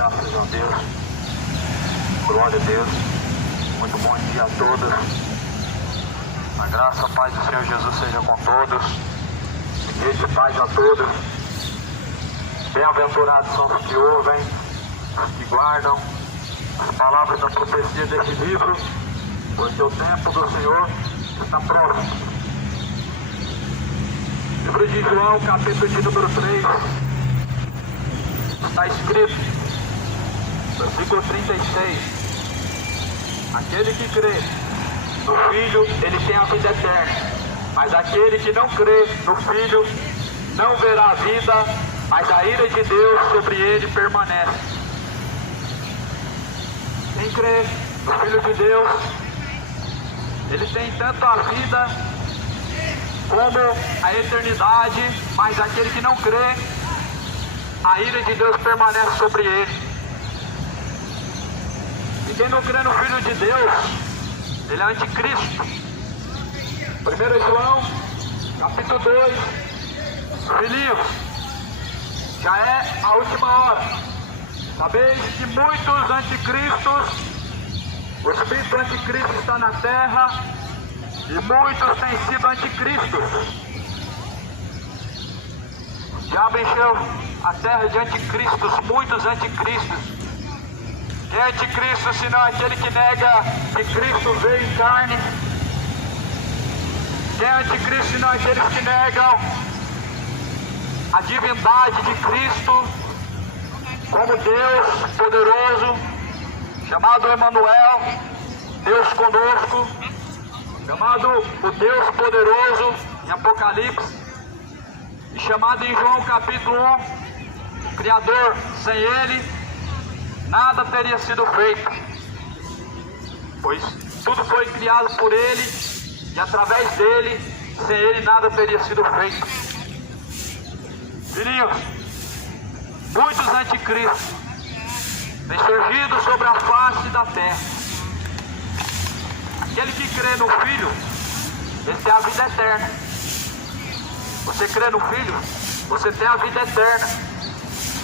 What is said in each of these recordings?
Graças a Deus. Glória a Deus. Muito bom dia a todos. A graça, a paz do Senhor Jesus seja com todos. Igreja de paz a todos. Bem-aventurados são os que ouvem, os que guardam as palavras da profecia deste livro, porque o tempo do Senhor está próximo. Livro de João, capítulo de número 3, está escrito, versículo 36, aquele que crê no Filho, ele tem a vida eterna, mas aquele que não crê no Filho, não verá a vida, mas a ira de Deus sobre ele permanece. Quem crê no Filho de Deus, ele tem tanto a vida como a eternidade, mas aquele que não crê, a ira de Deus permanece sobre ele. E quem não crê no Filho de Deus, ele é anticristo. 1 João, capítulo 2, filhinhos, já é a última hora. Sabeis que muitos anticristos, o espírito anticristo está na terra, e muitos têm sido anticristos. O diabo encheu a terra de anticristos, muitos anticristos. Quem é anticristo senão aquele que nega que Cristo veio em carne? Quem é anticristo senão aqueles que negam a divindade de Cristo como Deus poderoso, chamado Emanuel, Deus conosco, chamado o Deus poderoso em Apocalipse, e chamado em João capítulo 1, o Criador. Sem ele nada teria sido feito, pois tudo foi criado por ele, e através dele, sem ele nada teria sido feito. Filhinhos, muitos anticristos têm surgido sobre a face da terra. Aquele que crê no Filho, ele tem a vida eterna. Você crê no Filho, você tem a vida eterna.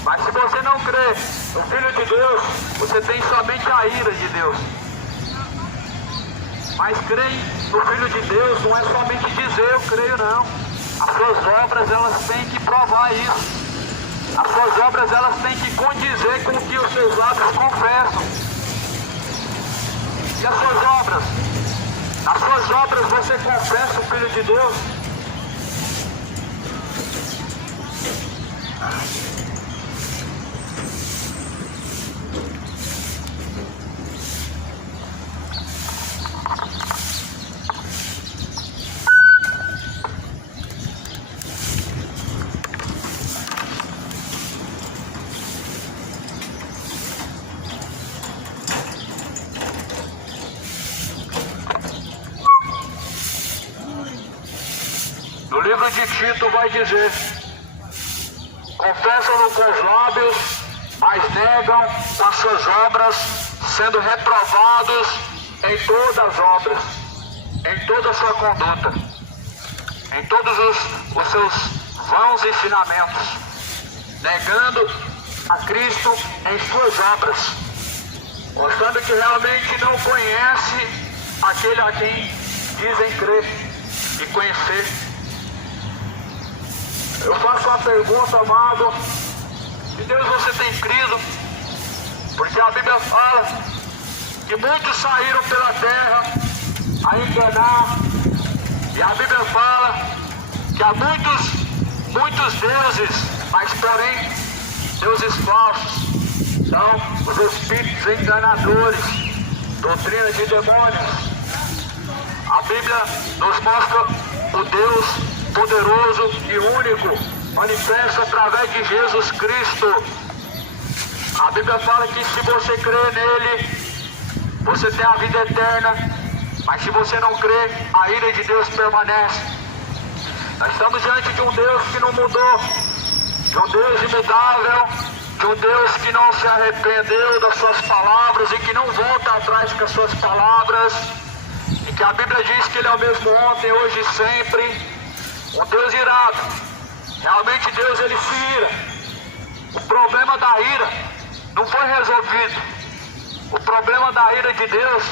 Mas se você não crê no Filho de Deus, você tem somente a ira de Deus. Mas crer no Filho de Deus não é somente dizer eu creio, não. As suas obras, elas têm que provar isso. As suas obras, elas têm que condizer com o que os seus lábios confessam. E as suas obras? Nas suas obras você confessa o Filho de Deus? No livro de Tito vai dizer: confessam-no com os lábios, mas negam com as suas obras, sendo reprovados em todas as obras, em toda a sua conduta, em todos os seus vãos ensinamentos, negando a Cristo em suas obras, mostrando que realmente não conhece aquele a quem dizem crer e conhecer. Eu faço uma pergunta, amado: que Deus você tem crido? Porque a Bíblia fala que muitos saíram pela terra a enganar, e a Bíblia fala que há muitos deuses, mas porém deuses falsos, são os espíritos enganadores, doutrina de demônios. A Bíblia nos mostra o Deus poderoso e único, manifesto através de Jesus Cristo. A Bíblia fala que se você crê nele, você tem a vida eterna, mas se você não crê, a ira de Deus permanece. Nós estamos diante de um Deus que não mudou, de um Deus imutável, de um Deus que não se arrependeu das suas palavras e que não volta atrás com as suas palavras, e que a Bíblia diz que ele é o mesmo ontem, hoje e sempre. Um Deus irado. Realmente Deus, ele se ira. O problema da ira não não foi resolvido. O problema da ira de Deus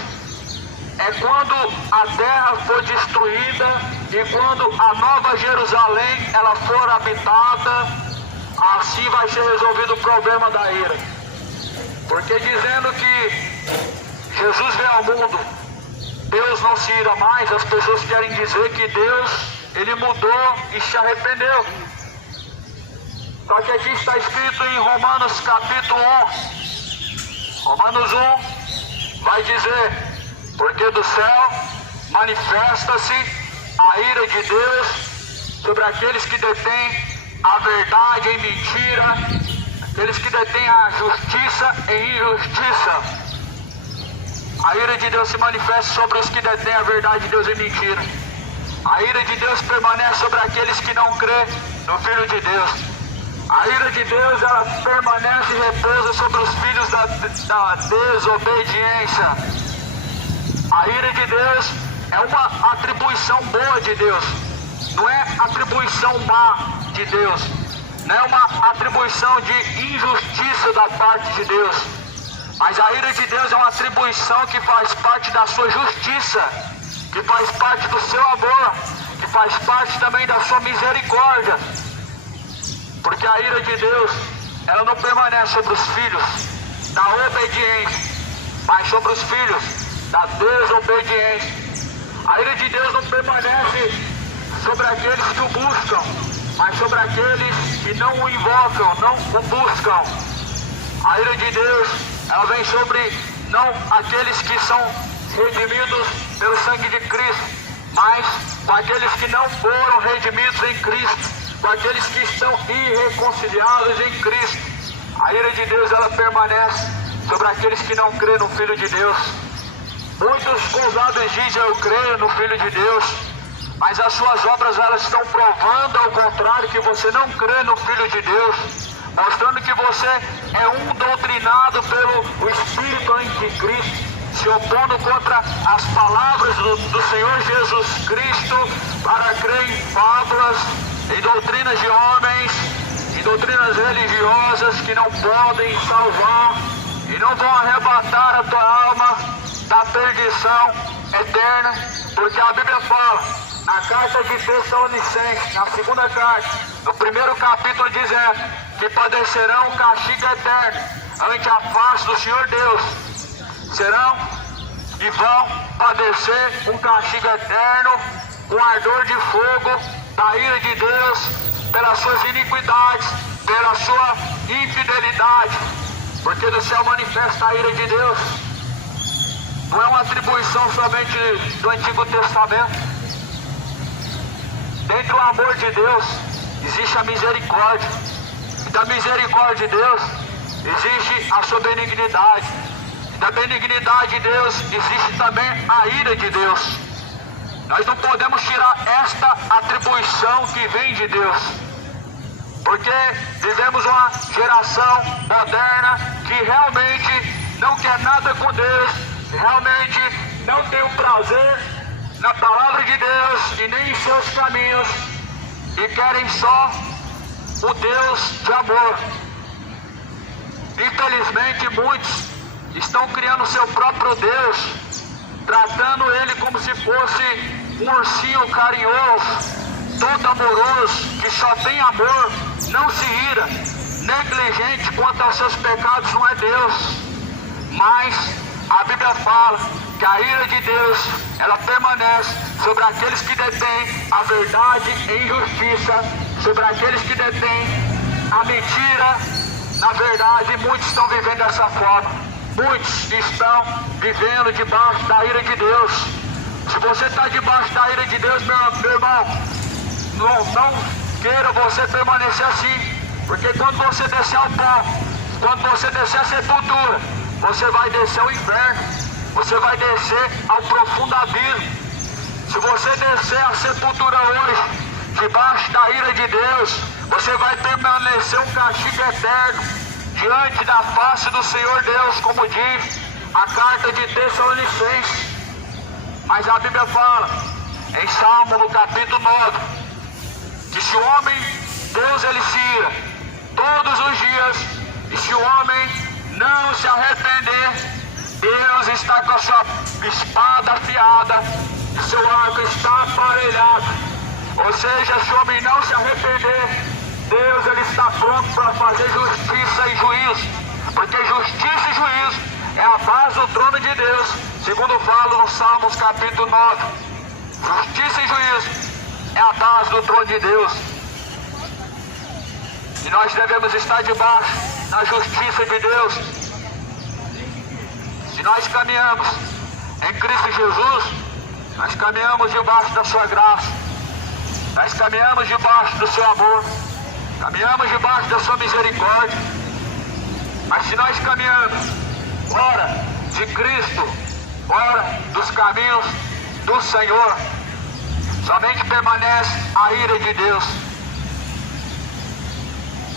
é quando a terra for destruída e quando a nova Jerusalém ela for habitada, assim vai ser resolvido o problema da ira. Porque dizendo que Jesus veio ao mundo, Deus não se ira mais, as pessoas querem dizer que Deus, ele mudou e se arrependeu. Só que aqui está escrito em Romanos capítulo 1, Romanos 1 vai dizer: porque do céu manifesta-se a ira de Deus sobre aqueles que detêm a verdade em mentira, aqueles que detêm a justiça em injustiça. A ira de Deus se manifesta sobre os que detêm a verdade de Deus em mentira. A ira de Deus permanece sobre aqueles que não crêem no Filho de Deus. A ira de Deus, ela permanece e repousa sobre os filhos da desobediência. A ira de Deus é uma atribuição boa de Deus, não é atribuição má de Deus, não é uma atribuição de injustiça da parte de Deus, mas a ira de Deus é uma atribuição que faz parte da sua justiça, que faz parte do seu amor, que faz parte também da sua misericórdia. Porque a ira de Deus, ela não permanece sobre os filhos da obediência, mas sobre os filhos da desobediência. A ira de Deus não permanece sobre aqueles que o buscam, mas sobre aqueles que não o invocam, não o buscam. A ira de Deus, ela vem sobre não aqueles que são redimidos pelo sangue de Cristo, mas com aqueles que não foram redimidos em Cristo, com aqueles que estão irreconciliados em Cristo. A ira de Deus, ela permanece sobre aqueles que não creem no Filho de Deus. Muitos com os lábios dizem: eu creio no Filho de Deus, mas as suas obras, elas estão provando ao contrário que você não crê no Filho de Deus, mostrando que você é um doutrinado pelo Espírito Anticristo, se opondo contra as palavras do Senhor Jesus Cristo, para crer em fábulas, em doutrinas de homens, em doutrinas religiosas que não podem salvar e não vão arrebatar a tua alma da perdição eterna. Porque a Bíblia fala na carta de Tessalonicenses, na segunda carta, no primeiro capítulo, dizendo que padecerão castigo eterno ante a face do Senhor Deus. Serão e vão padecer um castigo eterno, um ardor de fogo da ira de Deus, pelas suas iniquidades, pela sua infidelidade. Porque do céu manifesta a ira de Deus. Não é uma atribuição somente do Antigo Testamento. Dentro do amor de Deus existe a misericórdia, e da misericórdia de Deus existe a sua benignidade, e da benignidade de Deus existe também a ira de Deus. Nós não podemos tirar esta atribuição que vem de Deus, porque vivemos uma geração moderna que realmente não quer nada com Deus, realmente não tem o prazer na palavra de Deus e nem em seus caminhos, e querem só o Deus de amor. Infelizmente, muitos estão criando seu próprio Deus, tratando ele como se fosse um ursinho carinhoso, todo amoroso, que só tem amor, não se ira, negligente quanto aos seus pecados não é Deus. Mas a Bíblia fala que a ira de Deus, ela permanece sobre aqueles que detêm a verdade em justiça, sobre aqueles que detêm a mentira na verdade. Muitos estão vivendo dessa forma, muitos estão vivendo debaixo da ira de Deus. Se você está debaixo da ira de Deus, meu irmão, não queira você permanecer assim, porque quando você descer ao pó, quando você descer a sepultura, você vai descer ao inferno, você vai descer ao profundo abismo. Se você descer a sepultura hoje, debaixo da ira de Deus, você vai permanecer um castigo eterno diante da face do Senhor Deus, como diz a carta de Tessalonicenses. Mas a Bíblia fala, em Salmo, no capítulo 9, que se o homem, Deus ele se ira todos os dias, e se o homem não se arrepender, Deus está com a sua espada afiada, seu arco está aparelhado. Ou seja, se o homem não se arrepender, Deus ele está pronto para fazer justiça e juízo. Porque justiça e juízo é a base do trono de Deus, segundo fala no Salmos capítulo 9. Justiça e juízo é a base do trono de Deus. E nós devemos estar debaixo da justiça de Deus. Se nós caminhamos em Cristo Jesus, nós caminhamos debaixo da sua graça. Nós caminhamos debaixo do seu amor. Caminhamos debaixo da sua misericórdia. Mas se nós caminhamos fora de Cristo, fora dos caminhos do Senhor, somente permanece a ira de Deus.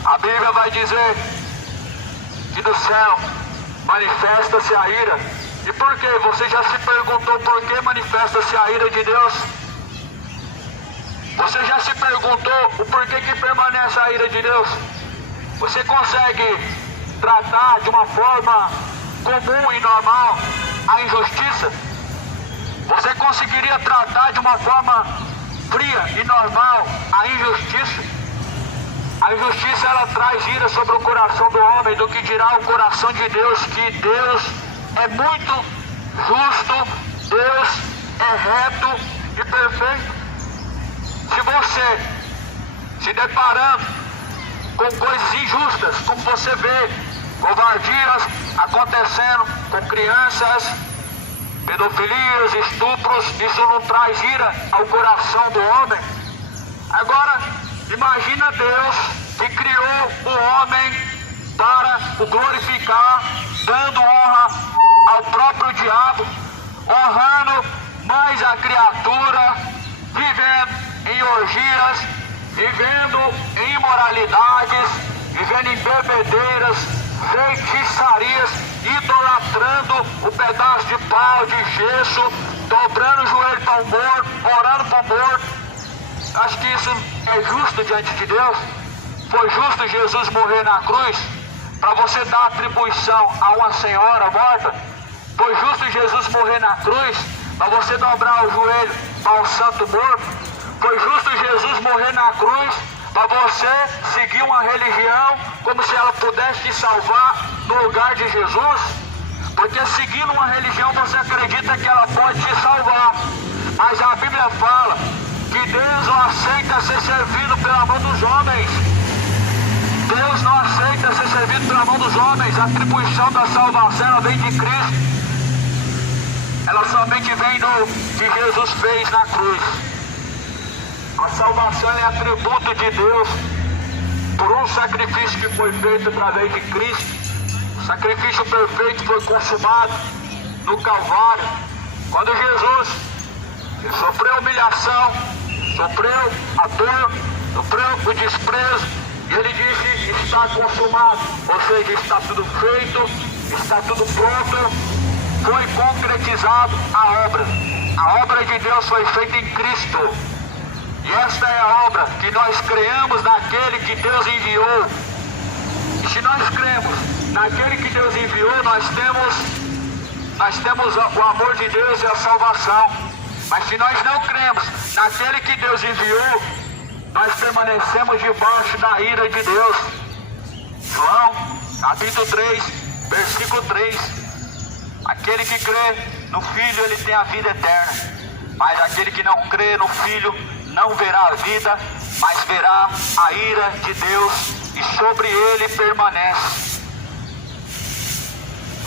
A Bíblia vai dizer que do céu manifesta-se a ira. E por quê? Você já se perguntou por que manifesta-se a ira de Deus? Você já se perguntou o porquê que permanece a ira de Deus? Você consegue tratar de uma forma comum e normal a injustiça? Você conseguiria tratar de uma forma fria e normal a injustiça? A injustiça ela traz ira sobre o coração do homem, do que dirá o coração de Deus, que Deus é muito justo, Deus é reto e perfeito. Se você se deparando com coisas injustas, como você vê, covardias acontecendo com crianças, pedofilias, estupros, isso não traz ira ao coração do homem. Agora, imagina Deus que criou o homem para o glorificar, dando honra ao próprio diabo, honrando mais a criatura, vivendo em orgias, vivendo em imoralidades, vivendo em bebedeiras, feitiçarias, idolatrando o pedaço de pau, de gesso, dobrando o joelho para o morto, orando para o morto. Acho que isso é justo diante de Deus. Foi justo Jesus morrer na cruz para você dar atribuição a uma senhora morta? Foi justo Jesus morrer na cruz para você dobrar o joelho para um santo morto? Foi justo Jesus morrer na cruz para você seguir uma religião como se ela pudesse te salvar no lugar de Jesus? Porque seguindo uma religião você acredita que ela pode te salvar. Mas a Bíblia fala que Deus não aceita ser servido pela mão dos homens. Deus não aceita ser servido pela mão dos homens. A atribuição da salvação ela vem de Cristo. Ela somente vem do que Jesus fez na cruz. A salvação é atributo de Deus por um sacrifício que foi feito através de Cristo. O sacrifício perfeito foi consumado no Calvário. Quando Jesus sofreu humilhação, sofreu a dor, sofreu o desprezo, e ele disse: está consumado, ou seja, está tudo feito, está tudo pronto, foi concretizado a obra. A obra de Deus foi feita em Cristo. E esta é a obra, que nós creamos naquele que Deus enviou. E se nós cremos naquele que Deus enviou, nós temos o amor de Deus e a salvação. Mas se nós não cremos naquele que Deus enviou, nós permanecemos debaixo da ira de Deus. João, capítulo 3, versículo 3. Aquele que crê no Filho, ele tem a vida eterna. Mas aquele que não crê no Filho, não verá a vida, mas verá a ira de Deus, e sobre ele permanece.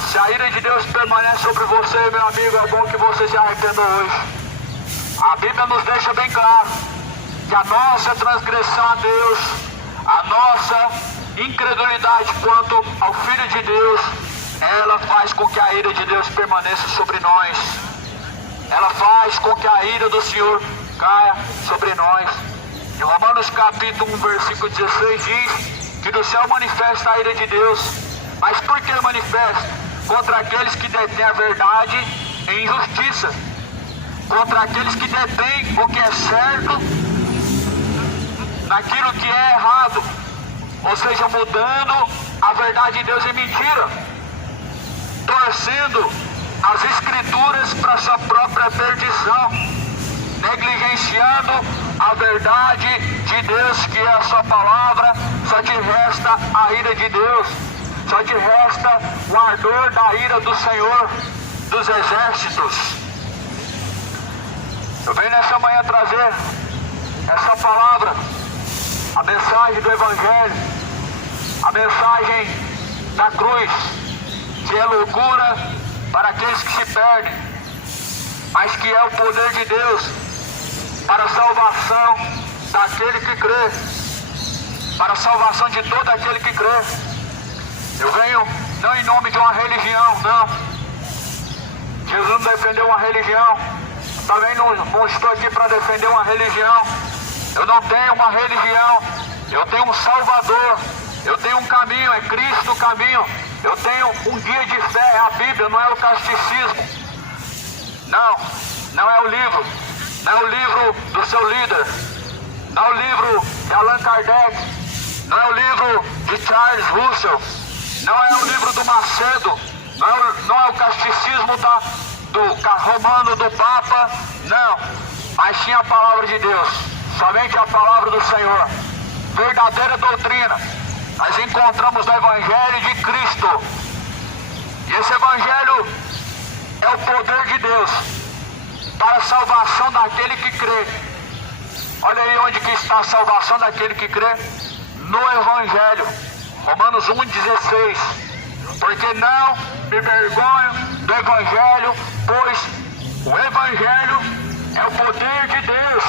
Se a ira de Deus permanece sobre você, meu amigo, é bom que você se arrependa hoje. A Bíblia nos deixa bem claro que a nossa transgressão a Deus, a nossa incredulidade quanto ao Filho de Deus, ela faz com que a ira de Deus permaneça sobre nós. Ela faz com que a ira do Senhor caia sobre nós. Em Romanos capítulo 1, versículo 16 diz que do céu manifesta a ira de Deus. Mas por que manifesta? Contra aqueles que detêm a verdade em injustiça, contra aqueles que detêm o que é certo naquilo que é errado, ou seja, mudando a verdade de Deus em mentira. distorcendo as Escrituras para sua própria perdição, negligenciando a verdade de Deus, que é a sua palavra. Só te resta a ira de Deus, só te resta o ardor da ira do Senhor dos exércitos. Eu venho nessa manhã trazer essa palavra, a mensagem do Evangelho, a mensagem da cruz, que é loucura para aqueles que se perdem, mas que é o poder de Deus para a salvação daquele que crê, para a salvação de todo aquele que crê. Eu venho não em nome de uma religião, não. Jesus não defendeu uma religião, também não estou aqui para defender uma religião. Eu não tenho uma religião, eu tenho um Salvador, eu tenho um caminho, é Cristo o caminho. Eu tenho um guia de fé, é a Bíblia, não é o catecismo. Não é o livro, não é o livro do seu líder, não é o livro de Allan Kardec, não é o livro de Charles Russell, não é o livro do Macedo, não é o catecismo do romano do Papa, não, mas sim a palavra de Deus, somente a palavra do Senhor, verdadeira doutrina. Nós encontramos no Evangelho de Cristo, e esse Evangelho é o poder de Deus para a salvação daquele que crê. Olha aí onde que está a salvação daquele que crê, no Evangelho, Romanos 1,16, porque não me vergonho do Evangelho, pois o Evangelho é o poder de Deus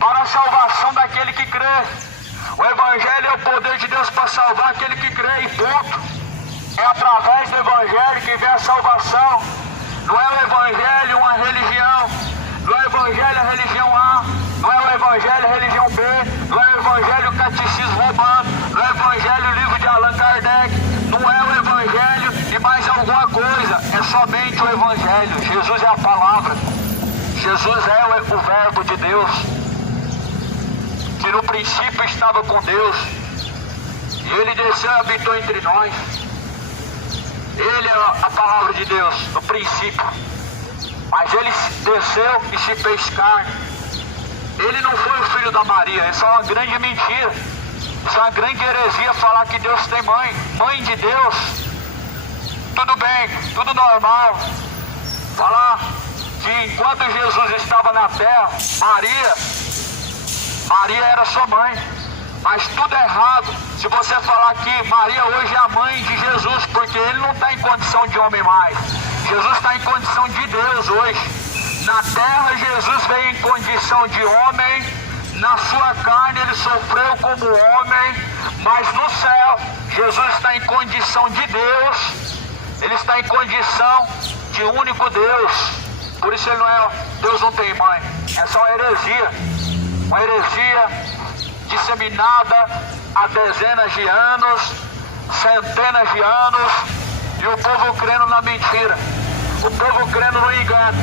para a salvação daquele que crê. O Evangelho é o poder de Deus para salvar aquele que crê, e ponto. É através do Evangelho que vem a salvação. Não é o Evangelho uma religião, não é o Evangelho a religião A, não é o Evangelho a religião B, não é o Evangelho o catecismo romano, não é o Evangelho o livro de Allan Kardec, não é o Evangelho e mais alguma coisa, é somente o Evangelho. Jesus é a palavra, Jesus é o verbo de Deus, que no princípio estava com Deus, e Ele desceu e habitou entre nós. Ele é a palavra de Deus, no princípio, mas Ele desceu e se fez carne. Ele não foi o filho da Maria, isso é uma grande mentira, isso é uma grande heresia falar que Deus tem mãe, mãe de Deus. Tudo bem, tudo normal, falar que enquanto Jesus estava na terra, Maria era sua mãe, mas tudo errado se você falar que Maria hoje é a mãe de Jesus, porque Ele não está em condição de homem mais, Jesus está em condição de Deus hoje. Na terra Jesus veio em condição de homem, na sua carne Ele sofreu como homem, mas no céu Jesus está em condição de Deus, Ele está em condição de único Deus, por isso Ele não é, Deus não tem mãe. Essa é uma heresia disseminada há dezenas de anos, centenas de anos, e o povo crendo na mentira, o povo crendo no engano.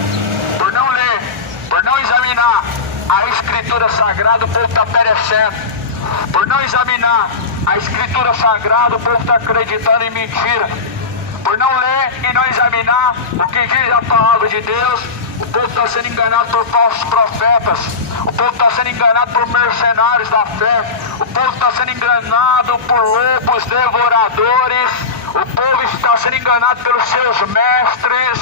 Por não ler, por não examinar a Escritura Sagrada, o povo está perecendo. Por não examinar a Escritura Sagrada, o povo está acreditando em mentira. Por não ler e não examinar o que diz a palavra de Deus, o povo está sendo enganado por falsos profetas. O povo está sendo enganado por mercenários da fé. O povo está sendo enganado por lobos devoradores. O povo está sendo enganado pelos seus mestres,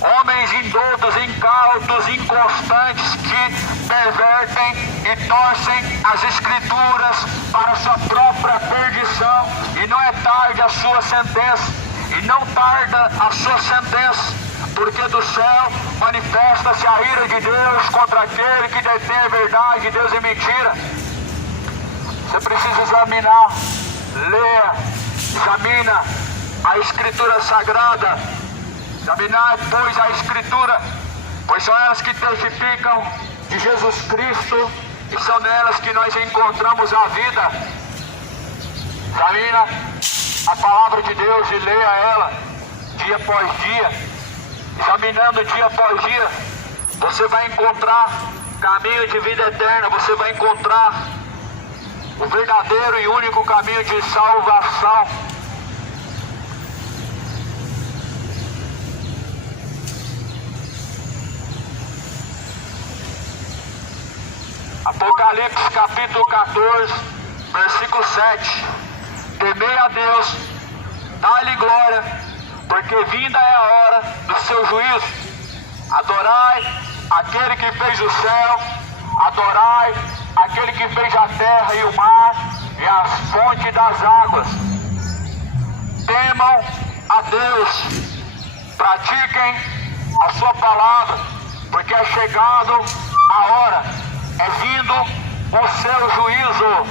homens indoutos, incautos, inconstantes, que pervertem e torcem as Escrituras para a sua própria perdição. E não é tarde a sua sentença, e não tarda a sua sentença, porque do céu manifesta-se a ira de Deus contra aquele que detém a verdade de Deus e mentira. Você precisa examinar, leia, examina a Escritura Sagrada. Examinar, pois, a Escritura, pois são elas que testificam de Jesus Cristo, e são nelas que nós encontramos a vida. Examina a palavra de Deus e leia ela dia após dia. Examinando dia após dia, você vai encontrar caminho de vida eterna, você vai encontrar o verdadeiro e único caminho de salvação. Apocalipse capítulo 14, versículo 7. Temei a Deus, dai-lhe glória, porque vinda é a hora do seu juízo. Adorai aquele que fez o céu, adorai aquele que fez a terra e o mar e as fontes das águas. Temam a Deus, pratiquem a sua palavra, porque é chegado a hora, é vindo o seu juízo.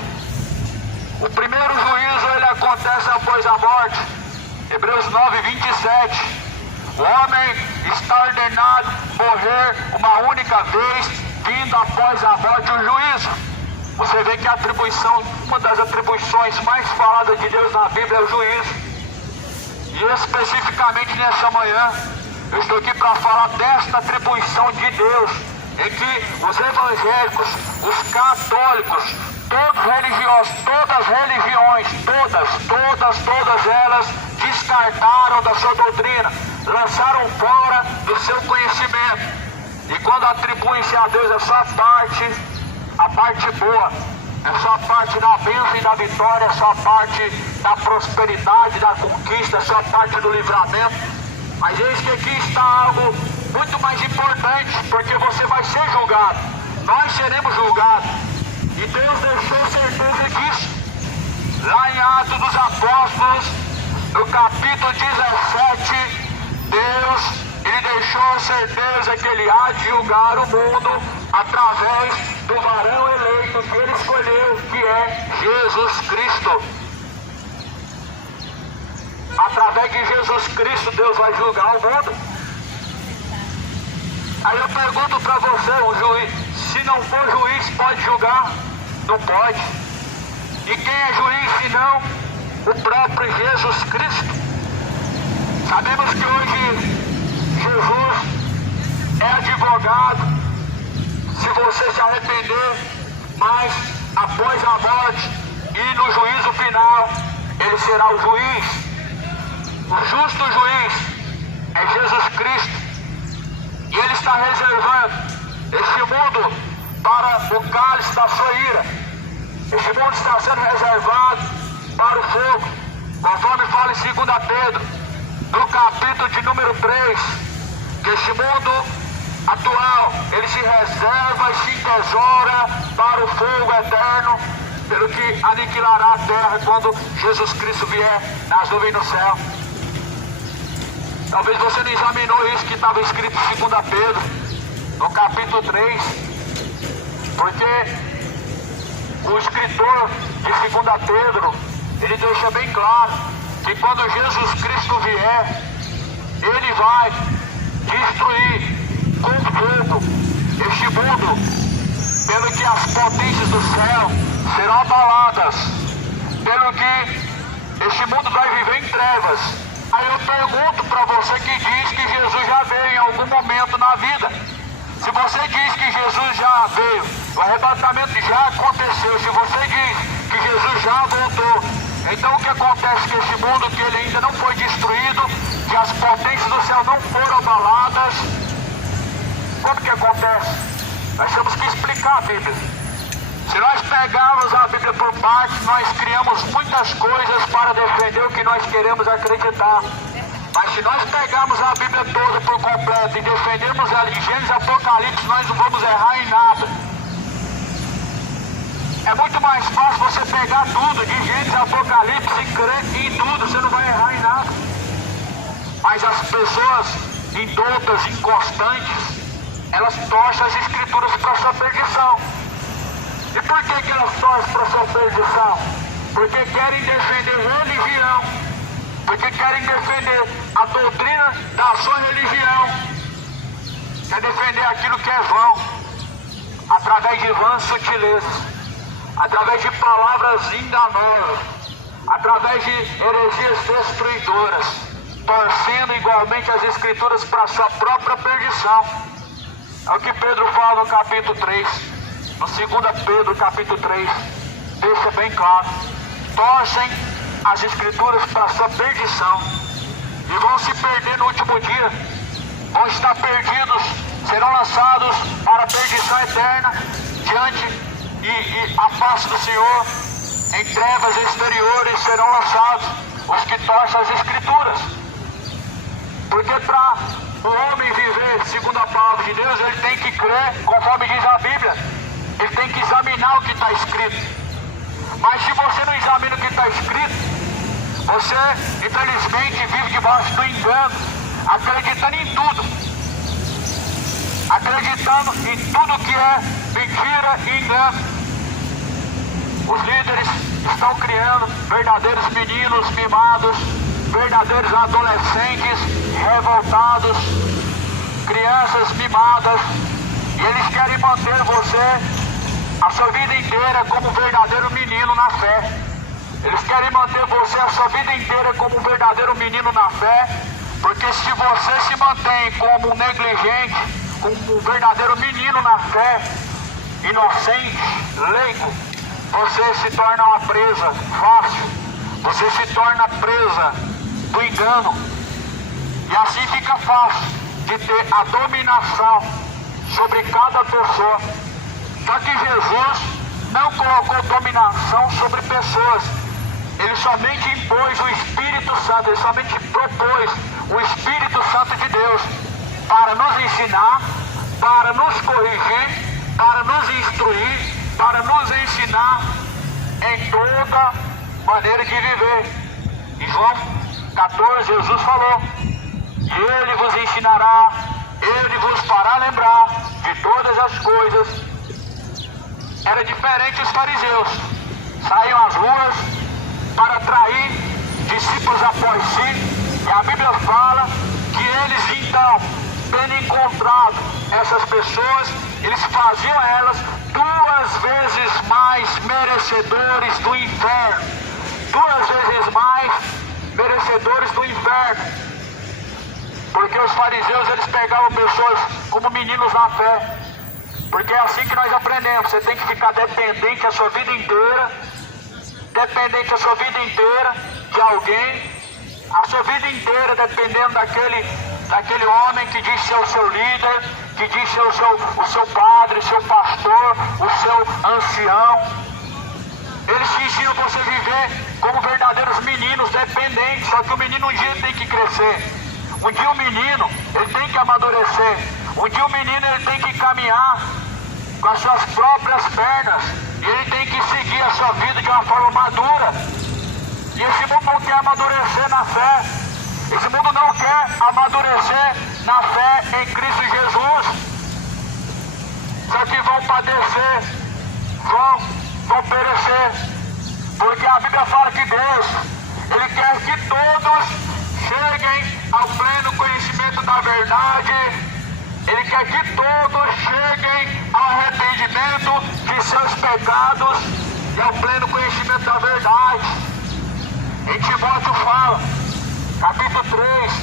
O primeiro juízo ele acontece após a morte. Hebreus 9, 27. O homem está ordenado morrer uma única vez, vindo após a morte o juízo. Você vê que a atribuição, uma das atribuições mais faladas de Deus na Bíblia é o juízo. E especificamente nessa manhã, eu estou aqui para falar desta atribuição de Deus, em que os evangélicos, os católicos, todos religiosos, todas as religiões, todas elas descartaram da sua doutrina, lançaram fora do seu conhecimento. E quando atribuem-se a Deus essa parte, a parte boa, essa parte da bênção e da vitória, essa parte da prosperidade, da conquista, essa parte do livramento. Mas eis que aqui está algo muito mais importante, porque você vai ser julgado, nós seremos julgados. E Deus deixou certeza disso. Lá em Atos dos Apóstolos, no capítulo 17, Deus ele deixou certeza que ele há de julgar o mundo através do varão eleito que ele escolheu, que é Jesus Cristo. Através de Jesus Cristo, Deus vai julgar o mundo. Aí eu pergunto para você, o juiz, se não for juiz, pode julgar? Não pode. E quem é juiz se não o próprio Jesus Cristo? Sabemos que hoje Jesus é advogado. Se você se arrepender, mas após a morte e no juízo final, ele será o juiz. O justo juiz é Jesus Cristo. E ele está reservando este mundo para o cálice da sua ira. Este mundo está sendo reservado para o fogo, conforme fala em 2 Pedro, no capítulo de número 3, que este mundo atual, ele se reserva e se entesoura para o fogo eterno, pelo que aniquilará a terra quando Jesus Cristo vier nas nuvens no céu. Talvez você não examinou isso que estava escrito em 2 Pedro, no capítulo 3, porque o escritor de 2 Pedro, ele deixa bem claro que quando Jesus Cristo vier, ele vai destruir com fogo este mundo, pelo que as potências do céu serão abaladas, pelo que este mundo vai viver em trevas. Aí eu pergunto para você que diz que Jesus já veio em algum momento na vida. Se você diz que Jesus já veio, o arrebatamento já aconteceu. Se você diz que Jesus já voltou, então o que acontece com esse mundo que ele ainda não foi destruído, que as potências do céu não foram abaladas? Como que acontece? Nós temos que explicar a Bíblia. Se nós pegarmos a Bíblia por partes, nós criamos muitas coisas para defender o que nós queremos acreditar. Mas se nós pegarmos a Bíblia toda por completo e defendermos ela em Gênesis e Apocalipse, nós não vamos errar em nada. É muito mais fácil você pegar tudo de Gênesis e Apocalipse e crer em tudo, você não vai errar em nada. Mas as pessoas indoutas, inconstantes, elas torcem as escrituras para sua perdição. E por que elas torcem para sua perdição? Porque querem defender religião, porque querem defender a doutrina da sua religião, quer defender aquilo que é vão, através de vãs sutilezas, através de palavras enganosas, através de heresias destruidoras, torcendo igualmente as escrituras para sua própria perdição. É o que Pedro fala no capítulo 3, no 2 Pedro capítulo 3, deixa bem claro, torcem as escrituras para sua perdição e vão se perder no último dia, vão estar perdidos, serão lançados para a perdição eterna diante e a face do Senhor, em trevas exteriores serão lançados os que torcem as Escrituras. Porque para o homem viver segundo a palavra de Deus, ele tem que crer conforme diz a Bíblia. Ele tem que examinar o que está escrito. Mas se você não examina o que está escrito, você infelizmente vive debaixo do engano, acreditando em tudo. Acreditando em tudo que é mentira e engano. Os líderes estão criando verdadeiros meninos mimados, verdadeiros adolescentes revoltados, crianças mimadas, e eles querem manter você a sua vida inteira como um verdadeiro menino na fé. Eles querem manter você a sua vida inteira como um verdadeiro menino na fé, porque se você se mantém como um negligente, como um verdadeiro menino na fé, inocente, leigo, você se torna uma presa fácil, você se torna presa do engano, e assim fica fácil de ter a dominação sobre cada pessoa. Só que Jesus não colocou dominação sobre pessoas, ele somente impôs o Espírito Santo, ele somente propôs o Espírito Santo de Deus para nos ensinar, para nos corrigir, para nos instruir, para nos ensinar em toda maneira de viver. Em João 14, Jesus falou: e Ele vos ensinará, Ele vos fará lembrar de todas as coisas. Era diferente os fariseus, saíam às ruas para atrair discípulos após si, e a Bíblia fala que eles então, tendo encontrado essas pessoas, eles faziam elas 2 vezes mais merecedores do inferno. 2 vezes mais merecedores do inferno. Porque os fariseus, eles pegavam pessoas como meninos na fé. Porque é assim que nós aprendemos. Você tem que ficar dependente a sua vida inteira, dependente a sua vida inteira de alguém, a sua vida inteira dependendo daquele homem que diz ser o seu líder, que diz ser o seu padre, seu pastor, o seu ancião. Eles te ensinam você a viver como verdadeiros meninos dependentes. Só que o menino um dia tem que crescer. Um dia o menino, ele tem que amadurecer. Um dia o menino, ele tem que caminhar com as suas próprias pernas. E ele tem que seguir a sua vida de uma forma madura. E esse mundo não quer amadurecer na fé. Esse mundo não quer amadurecer na fé em Cristo Jesus. Só que vão padecer, vão perecer. Porque a Bíblia fala que Deus, Ele quer que todos cheguem ao pleno conhecimento da verdade. Ele quer que todos cheguem ao arrependimento de seus pecados e ao pleno conhecimento da verdade. Em Timóteo fala, capítulo 3,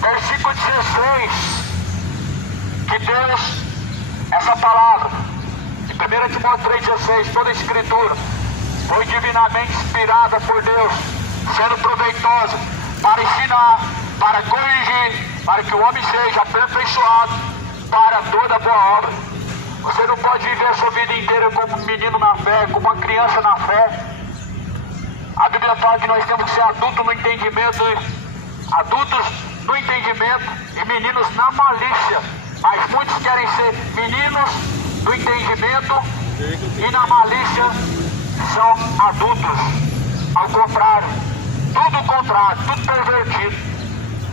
versículo 16, que Deus, essa palavra, de 1 Timóteo 3,16, toda a escritura foi divinamente inspirada por Deus, sendo proveitosa para ensinar, para corrigir, para que o homem seja aperfeiçoado para toda boa obra. Você não pode viver a sua vida inteira como um menino na fé, como uma criança na fé. A Bíblia fala que nós temos que ser adultos no entendimento e meninos na malícia. Mas muitos querem ser meninos do entendimento e na malícia são adultos. Ao contrário, tudo o contrário, tudo pervertido.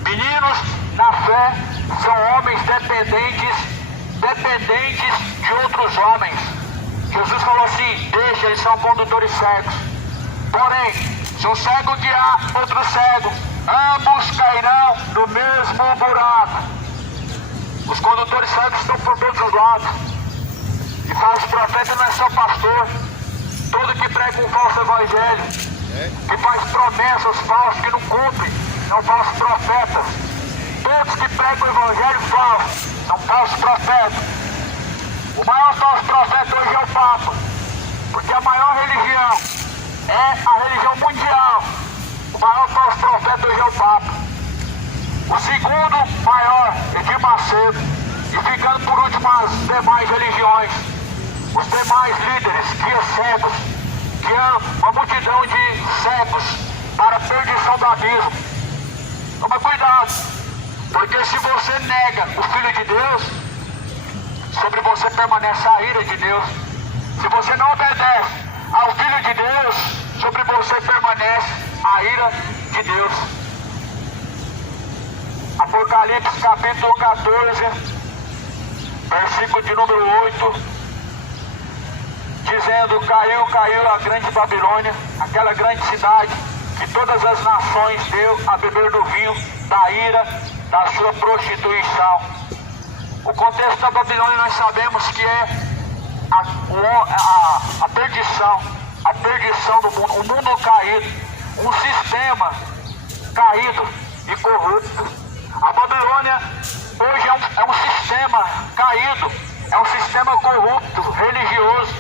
Meninos na fé são homens dependentes de outros homens. Jesus falou assim: deixa, eles são condutores cegos. Porém, se um cego guiar outro cego, ambos cairão no mesmo buraco. Os condutores cegos estão por todos os lados. E falso profeta não é só pastor. Todo que prega um falso evangelho, que faz promessas falsas que não cumprem, são falsos profetas. Todos que pregam o evangelho falso são falsos profetas. O maior falso profeta hoje é o Papa, porque a maior religião é a religião mundial. O maior falso profeta hoje é o Papa. O segundo maior, Edir Macedo. E ficando por último as demais religiões. os demais líderes, guias cegos, guiando uma multidão de cegos para a perdição do abismo. Toma cuidado, porque se você nega o Filho de Deus, sobre você permanece a ira de Deus. Se você não obedece ao Filho de Deus, sobre você permanece a ira de Deus. Apocalipse capítulo 14, versículo de número 8, dizendo: caiu a grande Babilônia, aquela grande cidade que todas as nações deu a beber do vinho da ira da sua prostituição. O contexto da Babilônia nós sabemos que é a perdição do mundo, o mundo caído, um sistema caído e corrupto. A Babilônia hoje é um sistema caído, é um sistema corrupto, religioso.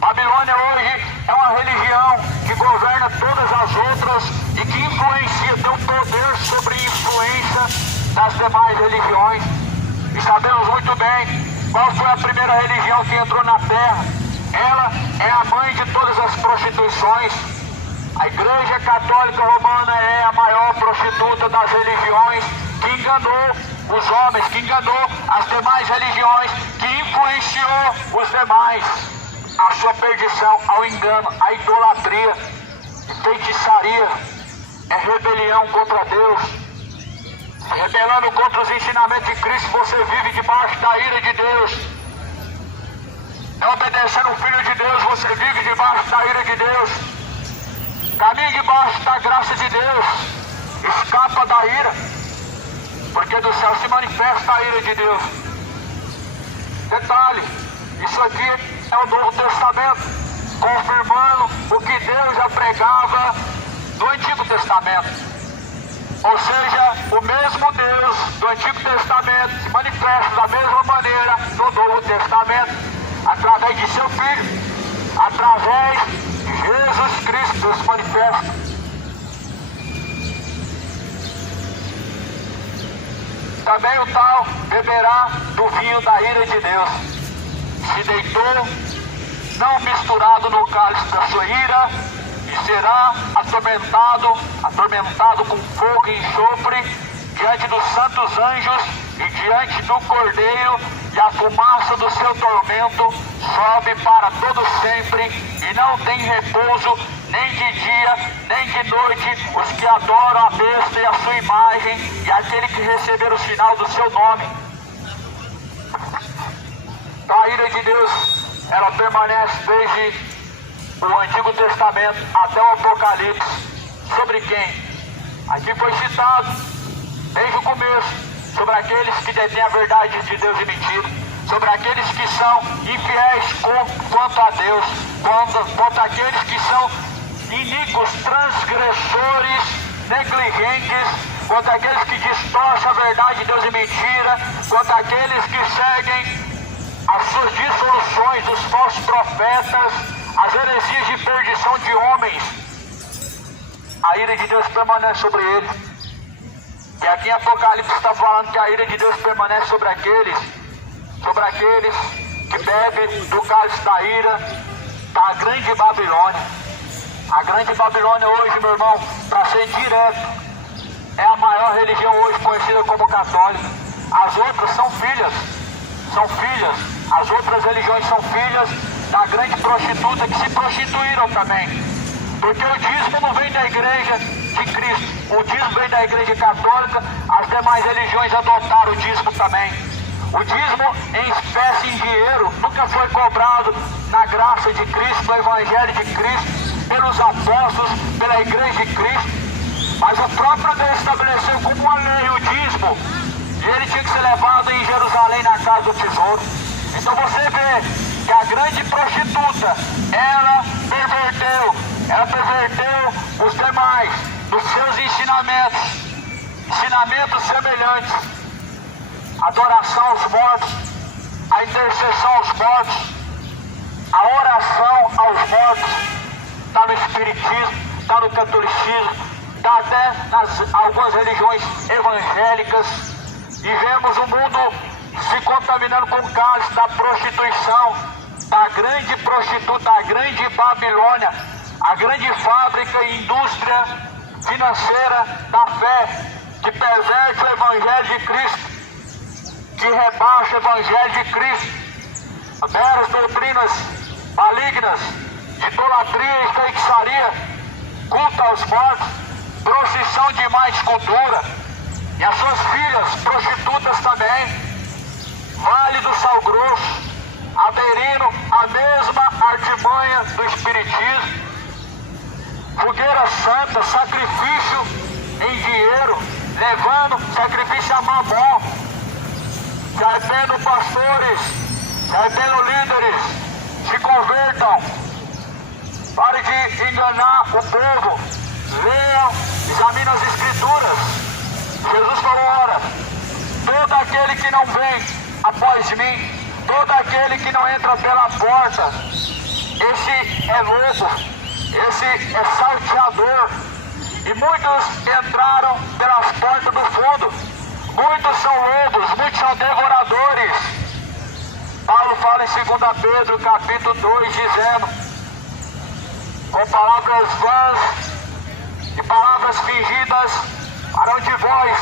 Babilônia hoje é uma religião que governa todas as outras e que influencia, tem um poder sobre a influência das demais religiões. E sabemos muito bem qual foi a primeira religião que entrou na terra. Ela é a mãe de todas as prostituições. A Igreja Católica Romana é a maior prostituta das religiões, que enganou os homens, que enganou as demais religiões, que influenciou os demais. A sua perdição ao engano, a idolatria, feitiçaria, é rebelião contra Deus. Rebelando contra os ensinamentos de Cristo, você vive debaixo da ira de Deus. Não obedecendo o Filho de Deus, você vive debaixo da ira de Deus. Caminhe debaixo da graça de Deus. Escapa da ira, porque do céu se manifesta a ira de Deus. Detalhe, isso aqui é o Novo Testamento, confirmando o que Deus já pregava no Antigo Testamento. Ou seja, o mesmo Deus do Antigo Testamento se manifesta da mesma maneira no Novo Testamento, através de seu Filho, através de Jesus Cristo. Deus se manifesta. Também o tal beberá do vinho da ira de Deus. Se deitou, não misturado no cálice da sua ira, e será atormentado com fogo e enxofre, diante dos santos anjos e diante do Cordeiro, e a fumaça do seu tormento sobe para todo sempre, e não tem repouso, nem de dia, nem de noite, os que adoram a besta e a sua imagem, e aquele que receber o sinal do seu nome. A ira de Deus, ela permanece desde o Antigo Testamento até o Apocalipse. Sobre quem? Aqui foi citado, desde o começo, sobre aqueles que detêm a verdade de Deus e mentira, sobre aqueles que são infiéis quanto a Deus, quanto aqueles que são iníquos, transgressores, negligentes, quanto aqueles que distorcem a verdade de Deus e mentira, quanto aqueles que seguem as suas dissoluções, os falsos profetas, as heresias de perdição de homens. A ira de Deus permanece sobre eles. E aqui em Apocalipse está falando que a ira de Deus permanece sobre aqueles que bebem do cálice da ira da grande Babilônia. A grande Babilônia hoje, meu irmão, para ser direto, é a maior religião hoje conhecida como católica. As outras são filhas, as outras religiões são filhas da grande prostituta, que se prostituíram também. Porque o dízimo não vem da igreja de Cristo, o dízimo vem da igreja católica, as demais religiões adotaram o dízimo também. O dízimo em espécie, em dinheiro, nunca foi cobrado na graça de Cristo, no Evangelho de Cristo, pelos apóstolos, pela igreja de Cristo. Mas o próprio Deus estabeleceu como uma lei o dízimo, e ele tinha que ser levado em Jerusalém na casa do tesouro. Então você vê que a grande prostituta, ela perverteu os demais dos seus ensinamentos semelhantes, adoração aos mortos, a intercessão aos mortos, a oração aos mortos, está no espiritismo, está no catolicismo, está até nas algumas religiões evangélicas, e vemos o mundo se contaminando com o cálice da prostituição, da grande prostituta, a grande Babilônia, a grande fábrica e indústria financeira da fé, que perverte o Evangelho de Cristo, que rebaixa o Evangelho de Cristo, meras doutrinas malignas, de idolatria e feitiçaria, culto aos mortos, procissão de má escultura, e as suas filhas, prostitutas também, Vale do Sal Grosso, aderindo à mesma artimanha do espiritismo, fogueira santa, sacrifício em dinheiro, levando sacrifício a mamon. Se arrependam pastores, se arrependam líderes, se convertam, pare de enganar o povo, leiam, examinem as escrituras. Jesus falou: ora, todo aquele que não vem após mim, todo aquele que não entra pela porta, esse é lobo, esse é salteador. E muitos entraram pelas portas do fundo, muitos são lobos, muitos são devoradores. Paulo fala em 2 Pedro capítulo 2, dizendo, com palavras vãs e palavras fingidas, farão de vós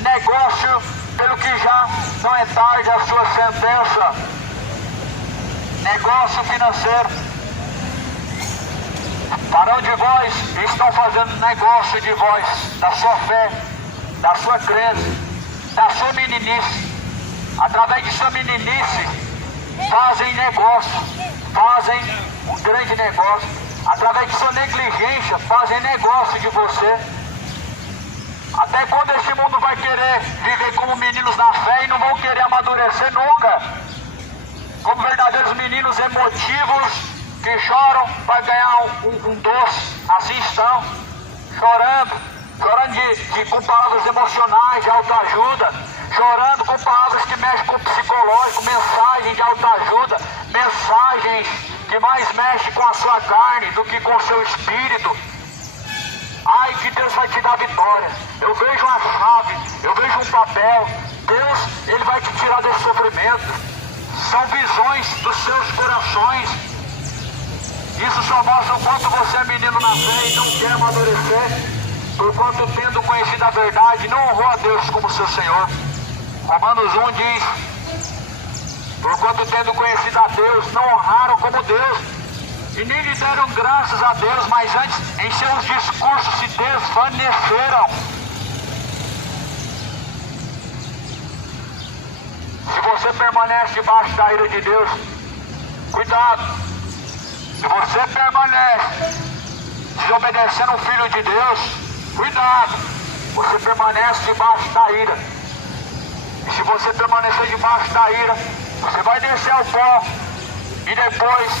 negócio, pelo que já não é tarde a sua sentença. Negócio financeiro. Farão de vós e estão fazendo negócio de vós, da sua fé, da sua crença, da sua meninice. Através de sua meninice, fazem negócio, fazem um grande negócio. Através de sua negligência, fazem negócio de você. Até quando este mundo vai querer viver como meninos na fé e não vão querer amadurecer nunca. Como verdadeiros meninos emotivos que choram para ganhar um doce. Assim estão, chorando com palavras emocionais de autoajuda, chorando com palavras que mexem com o psicológico, mensagens de autoajuda, mensagens que mais mexem com a sua carne do que com o seu espírito. Ai, que Deus vai te dar vitória. Eu vejo uma chave, eu vejo um papel. Deus, Ele vai te tirar desse sofrimento. São visões dos seus corações. Isso só mostra o quanto você é menino na fé e não quer amadurecer. Porquanto, tendo conhecido a verdade, não honrou a Deus como seu Senhor. Romanos 1 diz, porquanto, tendo conhecido a Deus, não honraram como Deus, e nem lhe deram graças a Deus, mas antes em seus discursos se desvaneceram. Se você permanece debaixo da ira de Deus, cuidado. Se você permanece desobedecendo o Filho de Deus, cuidado. Você permanece debaixo da ira. E se você permanecer debaixo da ira, você vai descer ao pó e depois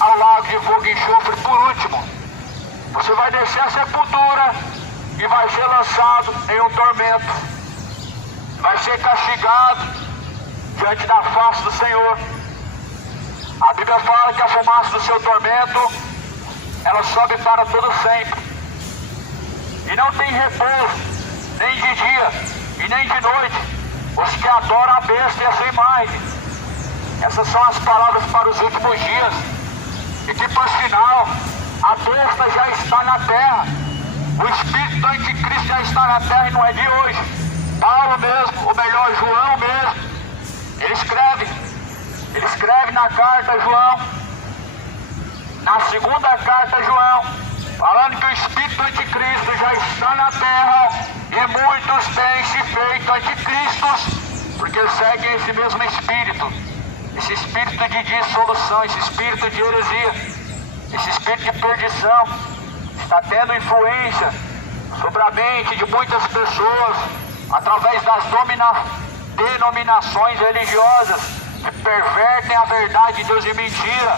ao lago de fogo e enxofre. Por último, você vai descer a sepultura e vai ser lançado em um tormento. Vai ser castigado diante da face do Senhor. A Bíblia fala que a fumaça do seu tormento, ela sobe para todo sempre. E não tem repouso, nem de dia e nem de noite, os que adoram a besta e a sua imagem. Essas são as palavras para os últimos dias. E que por final, a besta já está na terra. O espírito do anticristo já está na terra e não é de hoje. Paulo mesmo, ou melhor, João mesmo, ele escreve na carta a João, na segunda carta a João, falando que o espírito do anticristo já está na terra e muitos têm se feito anticristos, porque seguem esse mesmo espírito. Esse espírito de dissolução, esse espírito de heresia, esse espírito de perdição, está tendo influência sobre a mente de muitas pessoas, através das denominações religiosas, que pervertem a verdade de Deus em mentira,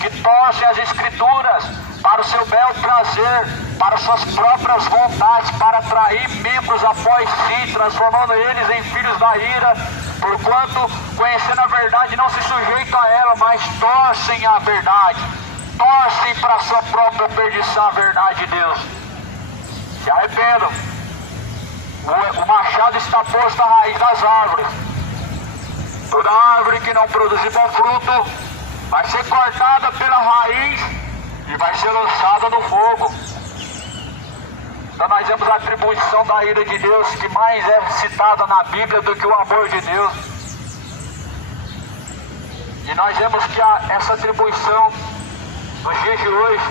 que torcem as escrituras para o seu belo prazer, para suas próprias vontades, para atrair membros após si, transformando eles em filhos da ira, porquanto, conhecendo a verdade, não se sujeitam a ela, mas torcem a verdade, torcem para a sua própria perdição a verdade de Deus. Se arrependam. O machado está posto à raiz das árvores. Toda árvore que não produzir bom fruto vai ser cortada pela raiz e vai ser lançada no fogo. Então nós vemos a atribuição da ira de Deus que mais é citada na Bíblia do que o amor de Deus. E nós vemos que essa atribuição, nos dias de hoje,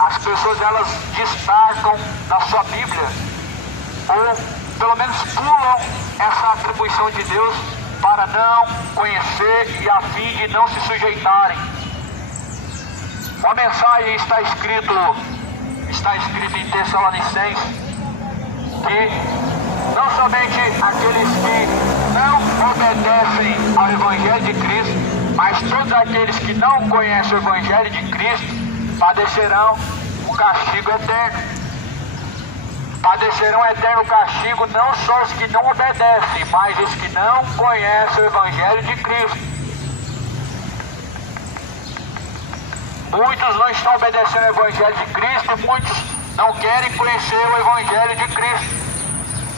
as pessoas elas destacam da sua Bíblia, ou pelo menos pulam essa atribuição de Deus para não conhecer e a fim de não se sujeitarem. Uma mensagem está escrito em Tessalonicenses que não somente aqueles que não obedecem ao Evangelho de Cristo, mas todos aqueles que não conhecem o Evangelho de Cristo padecerão o castigo eterno. Padecerão eterno castigo não só os que não obedecem, mas os que não conhecem o Evangelho de Cristo. Muitos não estão obedecendo o Evangelho de Cristo e muitos não querem conhecer o Evangelho de Cristo.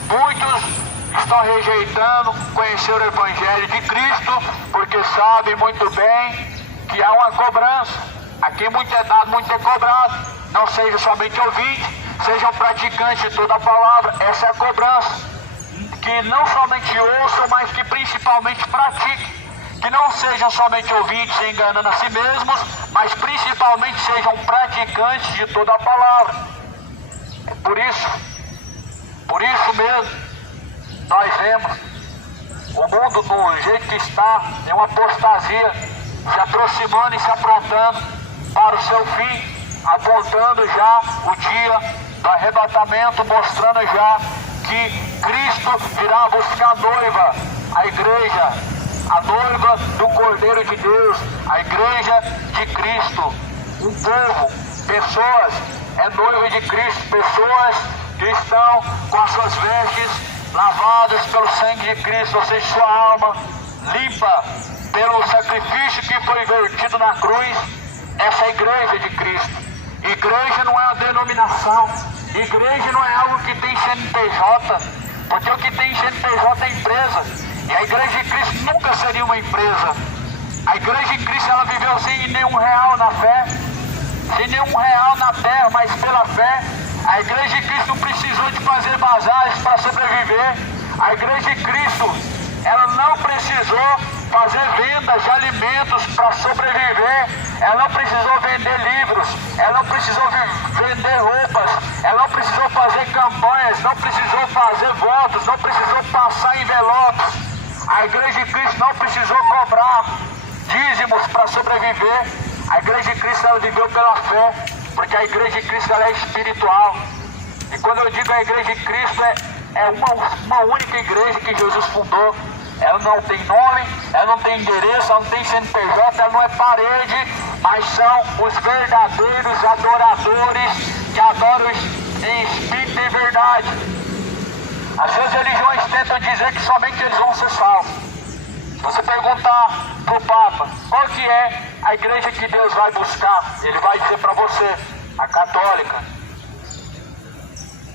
Muitos estão rejeitando conhecer o Evangelho de Cristo porque sabem muito bem que há uma cobrança. A quem muito é dado, muito é cobrado. Não seja somente ouvinte, sejam praticantes de toda a palavra. Essa é a cobrança. Que não somente ouçam, mas que principalmente pratiquem. Que não sejam somente ouvintes enganando a si mesmos, mas principalmente sejam praticantes de toda a palavra. Por isso mesmo, nós vemos o mundo do jeito que está, em uma apostasia, se aproximando e se aprontando para o seu fim, apontando já o dia do arrebatamento, mostrando já que Cristo virá buscar a noiva, a igreja, a noiva do Cordeiro de Deus, a igreja de Cristo, um povo, pessoas, é noiva de Cristo, pessoas que estão com as suas vestes lavadas pelo sangue de Cristo, ou seja, sua alma limpa pelo sacrifício que foi vertido na cruz. Essa é a igreja de Cristo. Igreja não é a denominação, igreja não é algo que tem CNPJ, porque o que tem CNPJ é empresa, e a igreja de Cristo nunca seria uma empresa. A igreja de Cristo ela viveu sem nenhum real na fé, sem nenhum real na terra, mas pela fé. A igreja de Cristo não precisou de fazer bazares para sobreviver. A igreja de Cristo ela não precisou fazer vendas de alimentos para sobreviver. Ela não precisou vender livros, ela não precisou vender roupas, ela não precisou fazer campanhas, não precisou fazer votos, não precisou passar envelopes. A igreja de Cristo não precisou cobrar dízimos para sobreviver. A igreja de Cristo ela viveu pela fé, porque a igreja de Cristo ela é espiritual. E quando eu digo a igreja de Cristo é uma única igreja que Jesus fundou. Ela não tem nome, ela não tem endereço, ela não tem CNPJ, ela não é parede, mas são os verdadeiros adoradores que adoram em espírito e verdade. As suas religiões tentam dizer que somente eles vão ser salvos. Se você perguntar para o Papa qual que é a igreja que Deus vai buscar, ele vai dizer para você, a católica.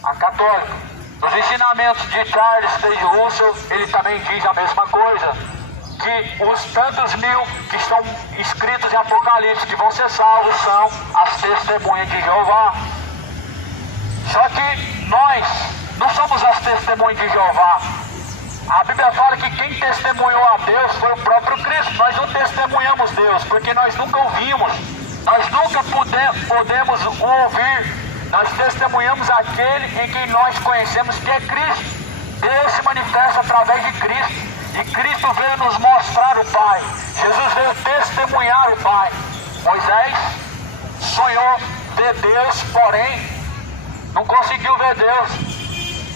A católica. Nos ensinamentos de Charles Taze Russell, ele também diz a mesma coisa, que os tantos mil que estão escritos em Apocalipse que vão ser salvos são as testemunhas de Jeová. Só que nós não somos as testemunhas de Jeová. A Bíblia fala que quem testemunhou a Deus foi o próprio Cristo. Nós não testemunhamos Deus, porque nós nunca ouvimos, nós nunca podemos ouvir. Nós testemunhamos aquele em quem nós conhecemos que é Cristo. Deus se manifesta através de Cristo. E Cristo veio nos mostrar o Pai. Jesus veio testemunhar o Pai. Moisés sonhou ver Deus, porém não conseguiu ver Deus.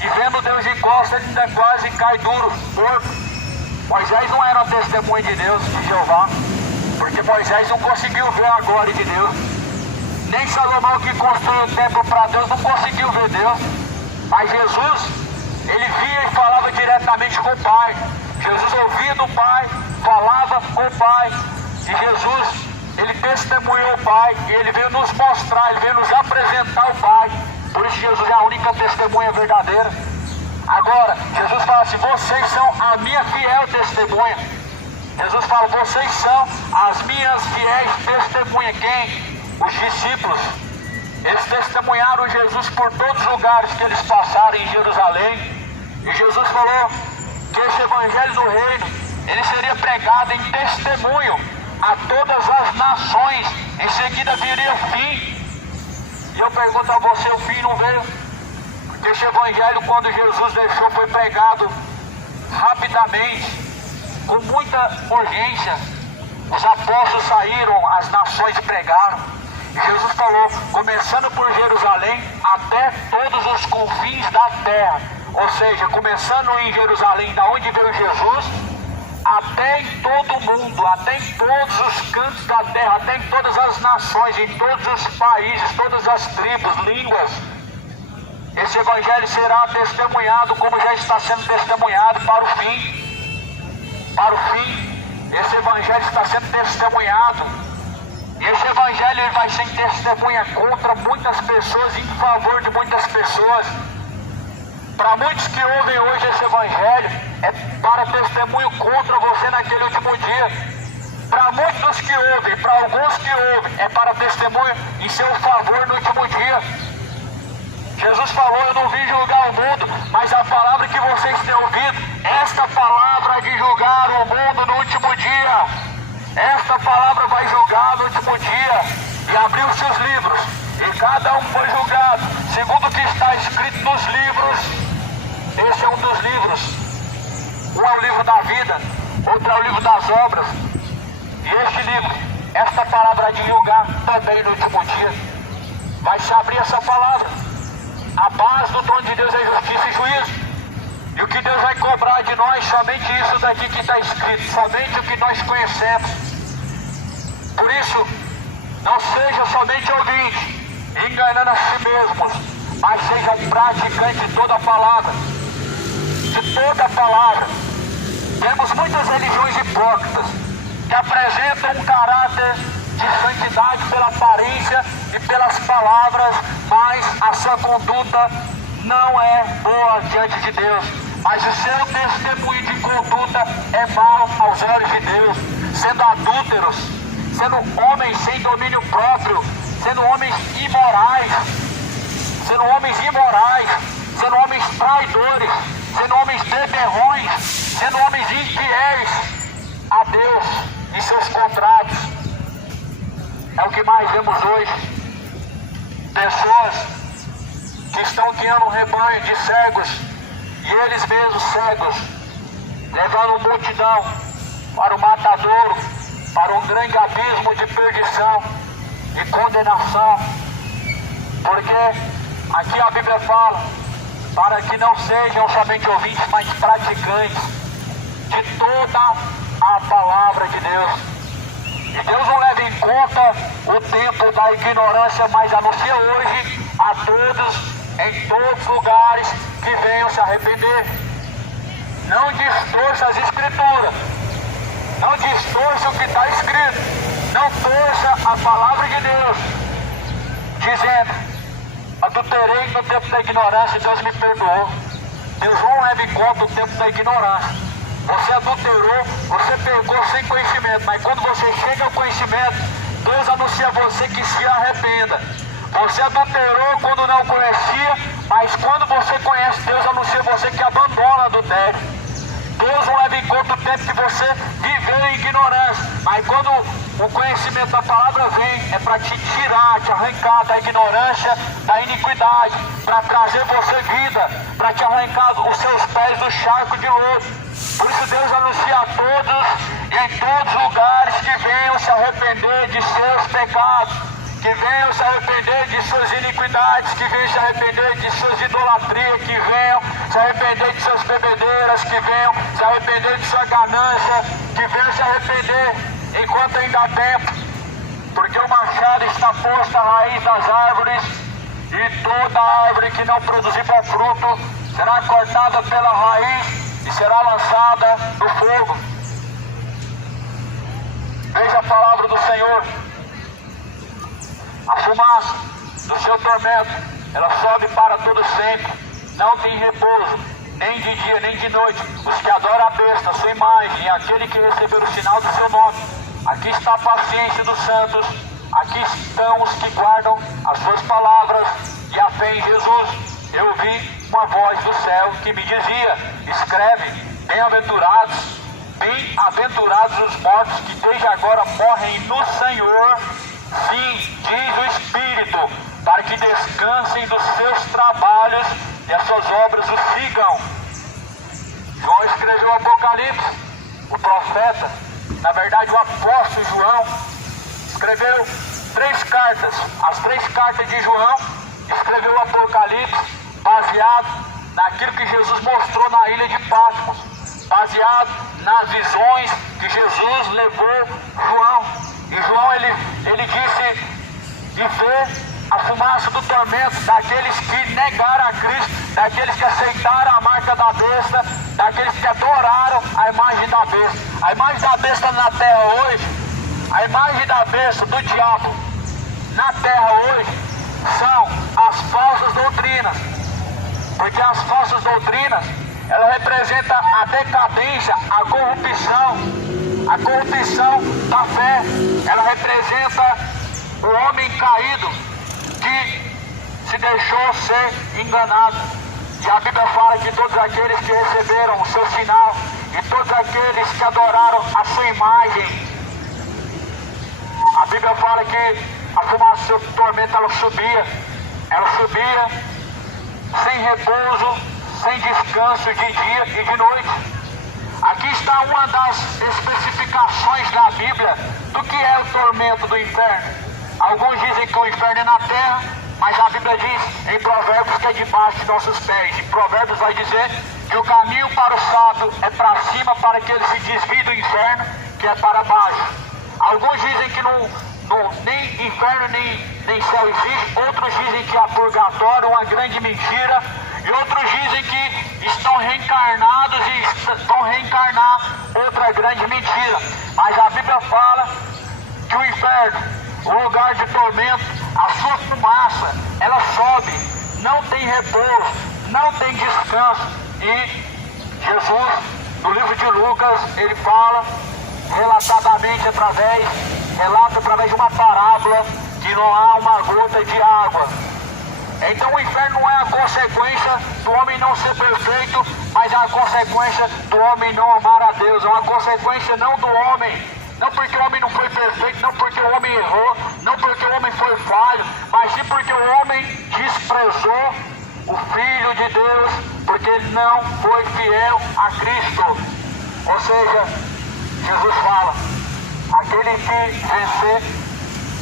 E vendo Deus de costas, ele ainda quase cai duro, morto. Moisés não era uma testemunha de Deus, de Jeová, porque Moisés não conseguiu ver a glória de Deus. Nem Salomão, que construiu o templo para Deus, não conseguiu ver Deus. Mas Jesus, ele via e falava diretamente com o Pai. Jesus ouvia do Pai, falava com o Pai. E Jesus, ele testemunhou o Pai. E ele veio nos mostrar, ele veio nos apresentar o Pai. Por isso Jesus é a única testemunha verdadeira. Agora, Jesus fala assim, vocês são a minha fiel testemunha. Jesus fala, vocês são as minhas fiéis testemunhas. Quem? Os discípulos. Eles testemunharam Jesus por todos os lugares que eles passaram em Jerusalém. E Jesus falou que esse evangelho do reino, ele seria pregado em testemunho a todas as nações. Em seguida viria o fim. E eu pergunto a você, o fim não veio? Porque esse evangelho, quando Jesus deixou, foi pregado rapidamente, com muita urgência. Os apóstolos saíram, as nações pregaram. E Jesus falou, começando por Jerusalém até todos os confins da terra. Ou seja, começando em Jerusalém, da onde veio Jesus, até em todo o mundo, até em todos os cantos da terra, até em todas as nações, em todos os países, todas as tribos, línguas. Esse evangelho será testemunhado como já está sendo testemunhado para o fim. Para o fim, esse evangelho está sendo testemunhado. E esse evangelho ele vai ser testemunha contra muitas pessoas, em favor de muitas pessoas. Para muitos que ouvem hoje esse evangelho, é para testemunho contra você naquele último dia. Para muitos que ouvem, para alguns que ouvem, é para testemunho em seu favor no último dia. Jesus falou, eu não vim julgar o mundo, mas a palavra que vocês têm ouvido, esta palavra de julgar o mundo no último dia. Esta palavra vai julgar no último dia. E abriu-se os livros, e cada um foi julgado segundo o que está escrito nos livros. Esse é um dos livros. Um é o livro da vida, outro é o livro das obras. E este livro, esta palavra de julgar também no último dia, vai se abrir essa palavra. A base do trono de Deus é justiça e juízo. E o que Deus vai cobrar de nós, somente isso daqui que está escrito, somente o que nós conhecemos. Por isso, não seja somente ouvinte, enganando a si mesmos, mas seja um praticante de toda a palavra. De toda a palavra. Temos muitas religiões hipócritas que apresentam um caráter de santidade pela aparência e pelas palavras, mas a sua conduta não é boa diante de Deus. Mas o seu testemunho de conduta é mau aos olhos de Deus, sendo adúlteros, sendo homens sem domínio próprio, sendo homens imorais, sendo homens traidores, sendo homens beberrões, sendo homens infiéis a Deus em seus contratos. É o que mais vemos hoje. Pessoas que estão guiando um rebanho de cegos, e eles mesmos cegos, levando multidão para o matadouro, para um grande abismo de perdição e condenação. Porque aqui a Bíblia fala, para que não sejam somente ouvintes, mas praticantes de toda a palavra de Deus. E Deus não leva em conta o tempo da ignorância, mas anuncia hoje a todos, em todos os lugares, que venham se arrepender. Não distorça as escrituras, não distorça o que está escrito, não torça a palavra de Deus, dizendo, adulterei no tempo da ignorância, Deus me perdoou. Deus não leva em conta o tempo da ignorância. Você adulterou, você pecou sem conhecimento, mas quando você chega ao conhecimento, Deus anuncia a você que se arrependa. Você adulterou quando não conhecia, mas quando você conhece, Deus anuncia a você que abandona o adultério. Deus não leva em conta o tempo que você viveu em ignorância, mas quando o conhecimento da palavra vem, é para te tirar, te arrancar da ignorância, da iniquidade, para trazer você vida, para te arrancar os seus pés do charco de lodo. Por isso Deus anuncia a todos, em todos os lugares, que venham se arrepender de seus pecados, que venham se arrepender de suas iniquidades, que venham se arrepender de suas idolatrias, que venham se arrepender de suas bebedeiras, que venham se arrepender de sua ganância, que venham se arrepender enquanto ainda há tempo, porque o machado está posto à raiz das árvores, e toda árvore que não produzir bom fruto será cortada pela raiz e será lançada no fogo. Veja a palavra do Senhor. A fumaça do seu tormento, ela sobe para todo sempre, não tem repouso, nem de dia, nem de noite, os que adoram a besta, sua imagem, e aquele que recebeu o sinal do seu nome. Aqui está a paciência dos santos, aqui estão os que guardam as suas palavras e a fé em Jesus. Eu ouvi uma voz do céu que me dizia: escreve, bem-aventurados os mortos que desde agora morrem no Senhor, sim, diz o Espírito, para que descansem dos seus trabalhos e as suas obras os sigam. João escreveu o Apocalipse, o profeta, na verdade o apóstolo João, escreveu 3 cartas, as 3 cartas de João, escreveu o Apocalipse baseado naquilo que Jesus mostrou na ilha de Patmos, baseado nas visões que Jesus levou João. E João ele disse de ver a fumaça do tormento daqueles que negaram a Cristo, daqueles que aceitaram a marca da besta, daqueles que adoraram a imagem da besta. A imagem da besta na terra hoje, a imagem da besta, do diabo, na terra hoje, são as falsas doutrinas. Porque as falsas doutrinas, ela representa a decadência, a corrupção da fé. Ela representa o homem caído que se deixou ser enganado. E a Bíblia fala que todos aqueles que receberam o seu sinal e todos aqueles que adoraram a sua imagem, a Bíblia fala que a fumaça do tormento ela subia sem repouso, sem descanso de dia e de noite. Aqui está uma das especificações da Bíblia do que é o tormento do inferno. Alguns dizem que o inferno é na terra, mas a Bíblia diz em Provérbios que é debaixo de nossos pés. E Provérbios vai dizer que o caminho para o sábio é para cima, para que ele se desvie do inferno, que é para baixo. Alguns dizem que nem inferno nem céu existe, outros dizem que há purgatório, uma grande mentira, e outros dizem que estão reencarnados e vão reencarnar, outra grande mentira. Mas a Bíblia fala que o inferno, o lugar de tormento, a sua fumaça, ela sobe, não tem repouso, não tem descanso. E Jesus, no livro de Lucas, ele fala relatadamente relata através de uma parábola que não há uma gota de água. Então o inferno não é a consequência do homem não ser perfeito, mas é a consequência do homem não amar a Deus. É uma consequência não do homem, não porque o homem não foi perfeito, não porque o homem errou, não porque o homem foi falho, mas sim porque o homem desprezou o Filho de Deus, porque ele não foi fiel a Cristo. Ou seja, Jesus fala: aquele que vencer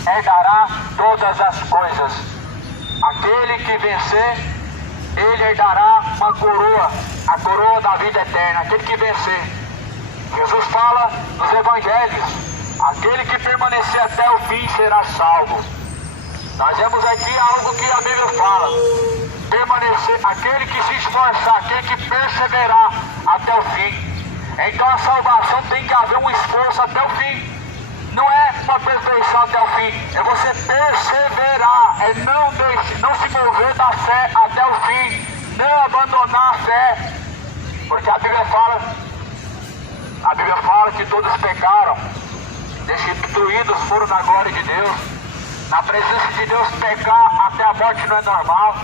herdará todas as coisas. Aquele que vencer, ele herdará uma coroa, a coroa da vida eterna. Aquele que vencer. Jesus fala nos evangelhos: aquele que permanecer até o fim será salvo. Nós vemos aqui algo que a Bíblia fala: permanecer, aquele que se esforçar, aquele que perseverar até o fim. Então a salvação tem que haver um esforço até o fim. Não é uma perfeição até o fim, é você perseverar, é não se mover da fé até o fim, não abandonar a fé. Porque a Bíblia fala que todos pecaram, destituídos foram da glória de Deus. Na presença de Deus, pecar até a morte não é normal.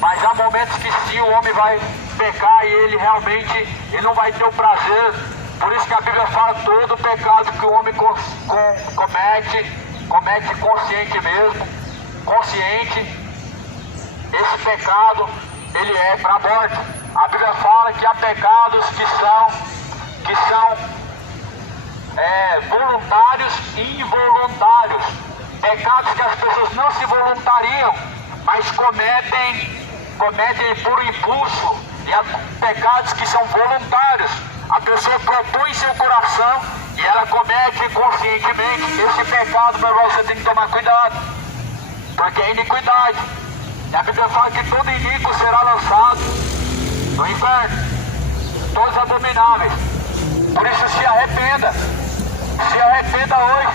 Mas há momentos que sim, o homem vai pecar e ele realmente não vai ter o prazer. Por isso que a Bíblia fala: todo pecado que o homem comete consciente mesmo, consciente, esse pecado ele é para a morte. A Bíblia fala que há pecados que são voluntários e involuntários, pecados que as pessoas não se voluntariam, mas cometem por impulso, e há pecados que são voluntários. A pessoa propõe em seu coração e ela comete conscientemente. Esse pecado, meu irmão, você tem que tomar cuidado, porque é iniquidade. E a Bíblia fala que todo iníquo será lançado no inferno, todos abomináveis. Por isso se arrependa hoje,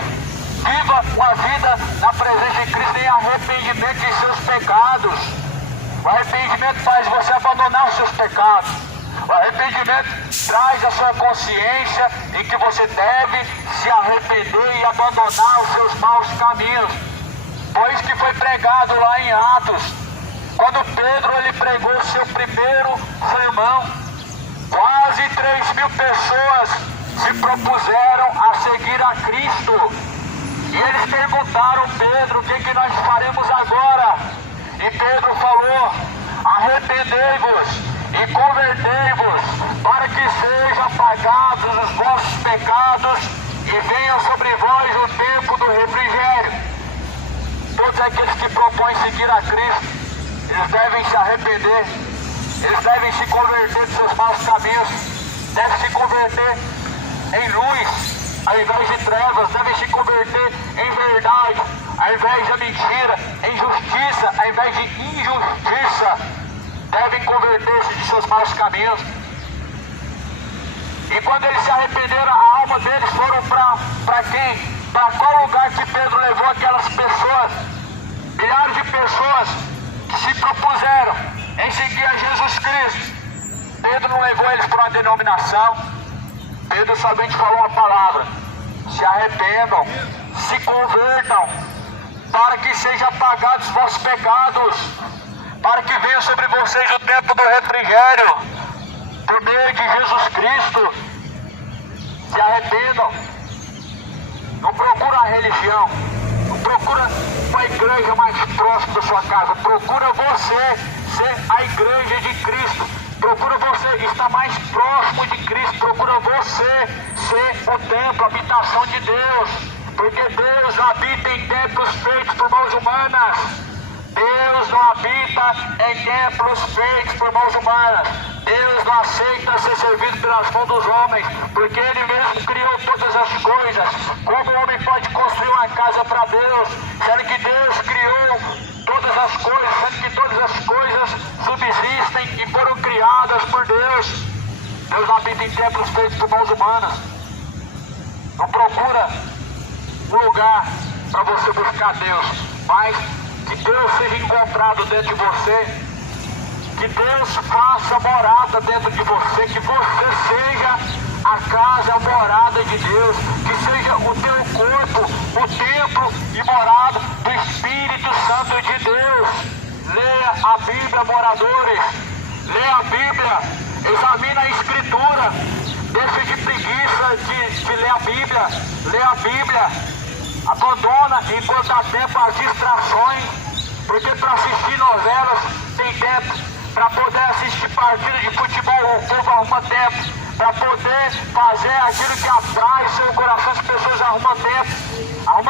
viva uma vida na presença de Cristo em arrependimento de seus pecados. O arrependimento faz você abandonar os seus pecados. O arrependimento traz a sua consciência em que você deve se arrepender e abandonar os seus maus caminhos. Foi isso que foi pregado lá em Atos, quando Pedro ele pregou seu primeiro sermão. Quase 3.000 pessoas se propuseram a seguir a Cristo. E eles perguntaram: Pedro, o que nós faremos agora? E Pedro falou: arrependei-vos e convertei-vos, para que sejam apagados os vossos pecados e venha sobre vós o tempo do refrigério. Todos aqueles que propõem seguir a Cristo, eles devem se arrepender, eles devem se converter dos seus maus caminhos, devem se converter em luz ao invés de trevas, devem se converter em verdade ao invés de mentira, em justiça ao invés de injustiça, devem converter-se de seus maus caminhos. E quando eles se arrependeram, a alma deles foram para quem? Para qual lugar que Pedro levou aquelas pessoas? Milhares de pessoas que se propuseram em seguir a Jesus Cristo. Pedro não levou eles para uma denominação. Pedro somente falou uma palavra: se arrependam, se convertam, para que sejam apagados os vossos pecados, para que venha sobre vocês o tempo do refrigério, por meio de Jesus Cristo. Se arrependam. Não procura a religião, não procura uma igreja mais próxima da sua casa, procura você ser a igreja de Cristo, procura você estar mais próximo de Cristo, procura você ser o templo, a habitação de Deus, porque Deus habita em templos feitos por mãos humanas. Deus não habita em templos feitos por mãos humanas. Deus não aceita ser servido pelas mãos dos homens, porque Ele mesmo criou todas as coisas. Como o homem pode construir uma casa para Deus, sendo que Deus criou todas as coisas, sendo que todas as coisas subsistem e foram criadas por Deus? Deus não habita em templos feitos por mãos humanas. Não procura um lugar para você buscar Deus, mas que Deus seja encontrado dentro de você, que Deus faça morada dentro de você, que você seja a casa, a morada de Deus, que seja o teu corpo, o templo e morada do Espírito Santo de Deus. Leia a Bíblia, moradores, leia a Bíblia, examine a Escritura, deixe de preguiça de ler a Bíblia, leia a Bíblia. Abandona enquanto há tempo as distrações, porque para assistir novelas tem tempo, para poder assistir partida de futebol o povo arruma tempo, para poder fazer aquilo que atrai seu coração as pessoas arruma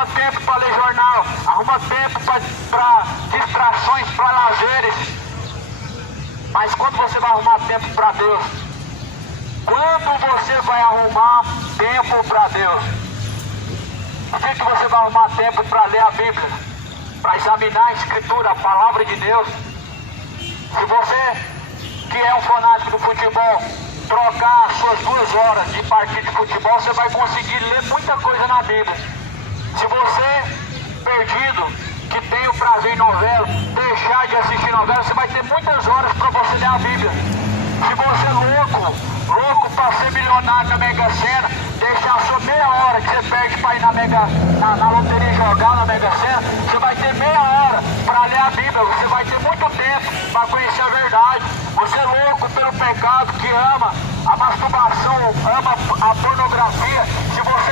tempo para ler jornal, arruma tempo para distrações, para lazeres. Mas quando você vai arrumar tempo para Deus? Quando você vai arrumar tempo para Deus? Por que você vai arrumar tempo para ler a Bíblia? Para examinar a Escritura, a Palavra de Deus? Se você, que é um fanático do futebol, trocar as suas 2 horas de partida de futebol, você vai conseguir ler muita coisa na Bíblia. Se você, perdido, que tem o prazer em novela, deixar de assistir novela, você vai ter muitas horas para você ler a Bíblia. Se você é louco para ser milionário na Mega Sena, deixar a sua meia hora que você perde para ir na loteria jogar na Mega Sena, você vai ter meia hora para ler a Bíblia, você vai ter muito tempo para conhecer a verdade. Você é louco pelo pecado, que ama a masturbação, ama a pornografia, se você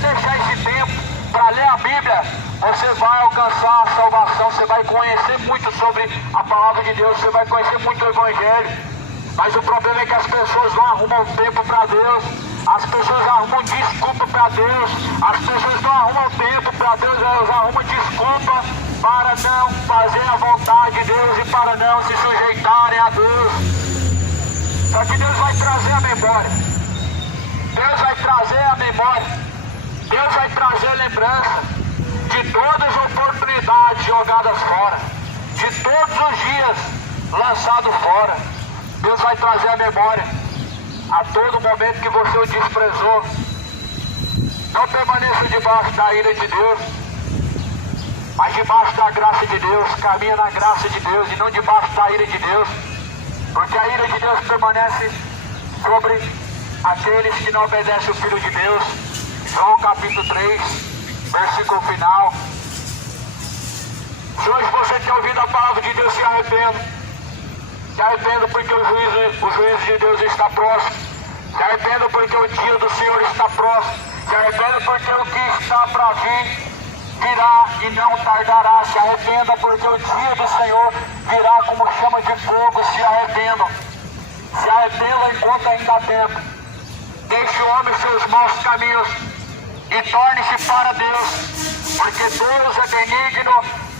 deixar esse tempo para ler a Bíblia, você vai alcançar a salvação, você vai conhecer muito sobre a Palavra de Deus, você vai conhecer muito o Evangelho. Mas o problema é que as pessoas não arrumam tempo para Deus, as pessoas arrumam desculpa para Deus, as pessoas não arrumam tempo para Deus, elas arrumam desculpa para não fazer a vontade de Deus e para não se sujeitarem a Deus. Só que Deus vai trazer a memória, Deus vai trazer a memória, Deus vai trazer a lembrança de todas as oportunidades jogadas fora, de todos os dias lançados fora. Deus vai trazer a memória a todo momento que você o desprezou. Não permaneça debaixo da ira de Deus, mas debaixo da graça de Deus. Caminha na graça de Deus e não debaixo da ira de Deus. porque a ira de Deus permanece sobre aqueles que não obedecem o Filho de Deus. João capítulo 3, versículo final. Se hoje você tem ouvido a palavra de Deus, se arrependa. Se arrependa porque o juízo de Deus está próximo. Se arrependa porque o dia do Senhor está próximo. Se arrependa porque o que está para vir virá e não tardará. Se arrependa porque o dia do Senhor virá como chama de fogo. Se arrependam. Se arrependa enquanto ainda há tempo. Deixe o homem seus maus caminhos e torne-se para Deus, porque Deus é benigno,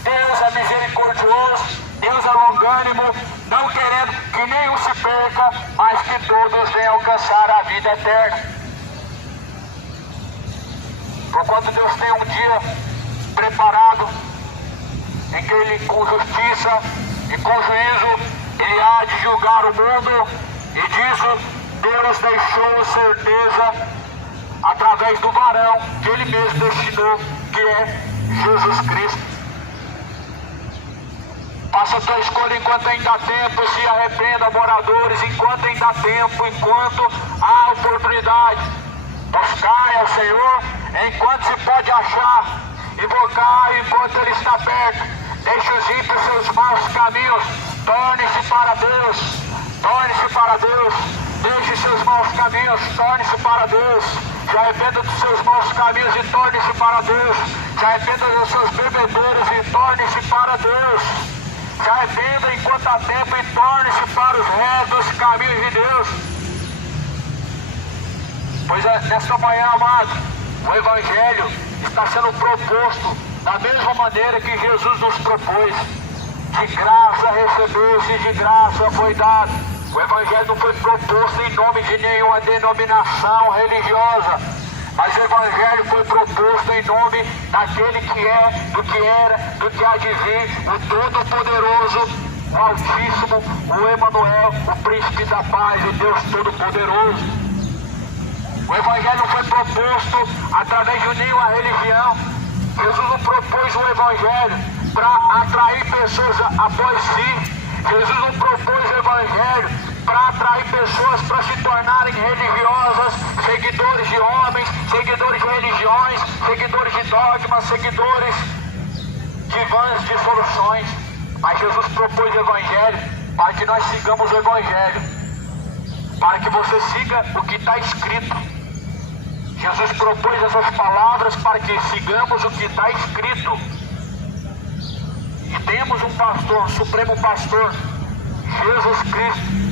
Deus é misericordioso, Deus é longânimo, não querendo que nenhum se perca, mas que todos venham alcançar a vida eterna. Porquanto Deus tem um dia preparado em que Ele, com justiça e com juízo, Ele há de julgar o mundo, e disso Deus deixou certeza através do varão que Ele mesmo destinou, que é Jesus Cristo. Faça a tua escolha enquanto ainda há tempo, se arrependa, moradores, enquanto ainda há tempo, enquanto há oportunidade. Buscai ao Senhor enquanto se pode achar, invocar enquanto Ele está perto. Deixe os ímpios seus maus caminhos, torne-se para Deus, torne-se para Deus. Deixe seus maus caminhos, torne-se para Deus. Se arrependa dos seus maus caminhos e torne-se para Deus. Se arrependa dos seus bebedouros e torne-se para Deus. Se arrependa enquanto há tempo e torne-se para os retos caminhos de Deus. Pois nesta manhã, amado, o Evangelho está sendo proposto da mesma maneira que Jesus nos propôs. De graça recebeu-se, de graça foi dado. O Evangelho não foi proposto em nome de nenhuma denominação religiosa, mas o Evangelho foi proposto em nome daquele que é, do que era, do que há de vir, o Todo-Poderoso, o Altíssimo, o Emanuel, o Príncipe da Paz, o Deus Todo-Poderoso. O Evangelho não foi proposto através de nenhuma religião. Jesus não propôs o Evangelho para atrair pessoas após si. Jesus não propôs o Evangelho para atrair pessoas para se tornarem religiosas, seguidores de homens, seguidores de religiões, seguidores de dogmas, seguidores de vãs dissoluções. Mas Jesus propôs o Evangelho para que nós sigamos o Evangelho, para que você siga o que está escrito. Jesus propôs essas palavras para que sigamos o que está escrito. E temos um pastor, um supremo pastor, Jesus Cristo.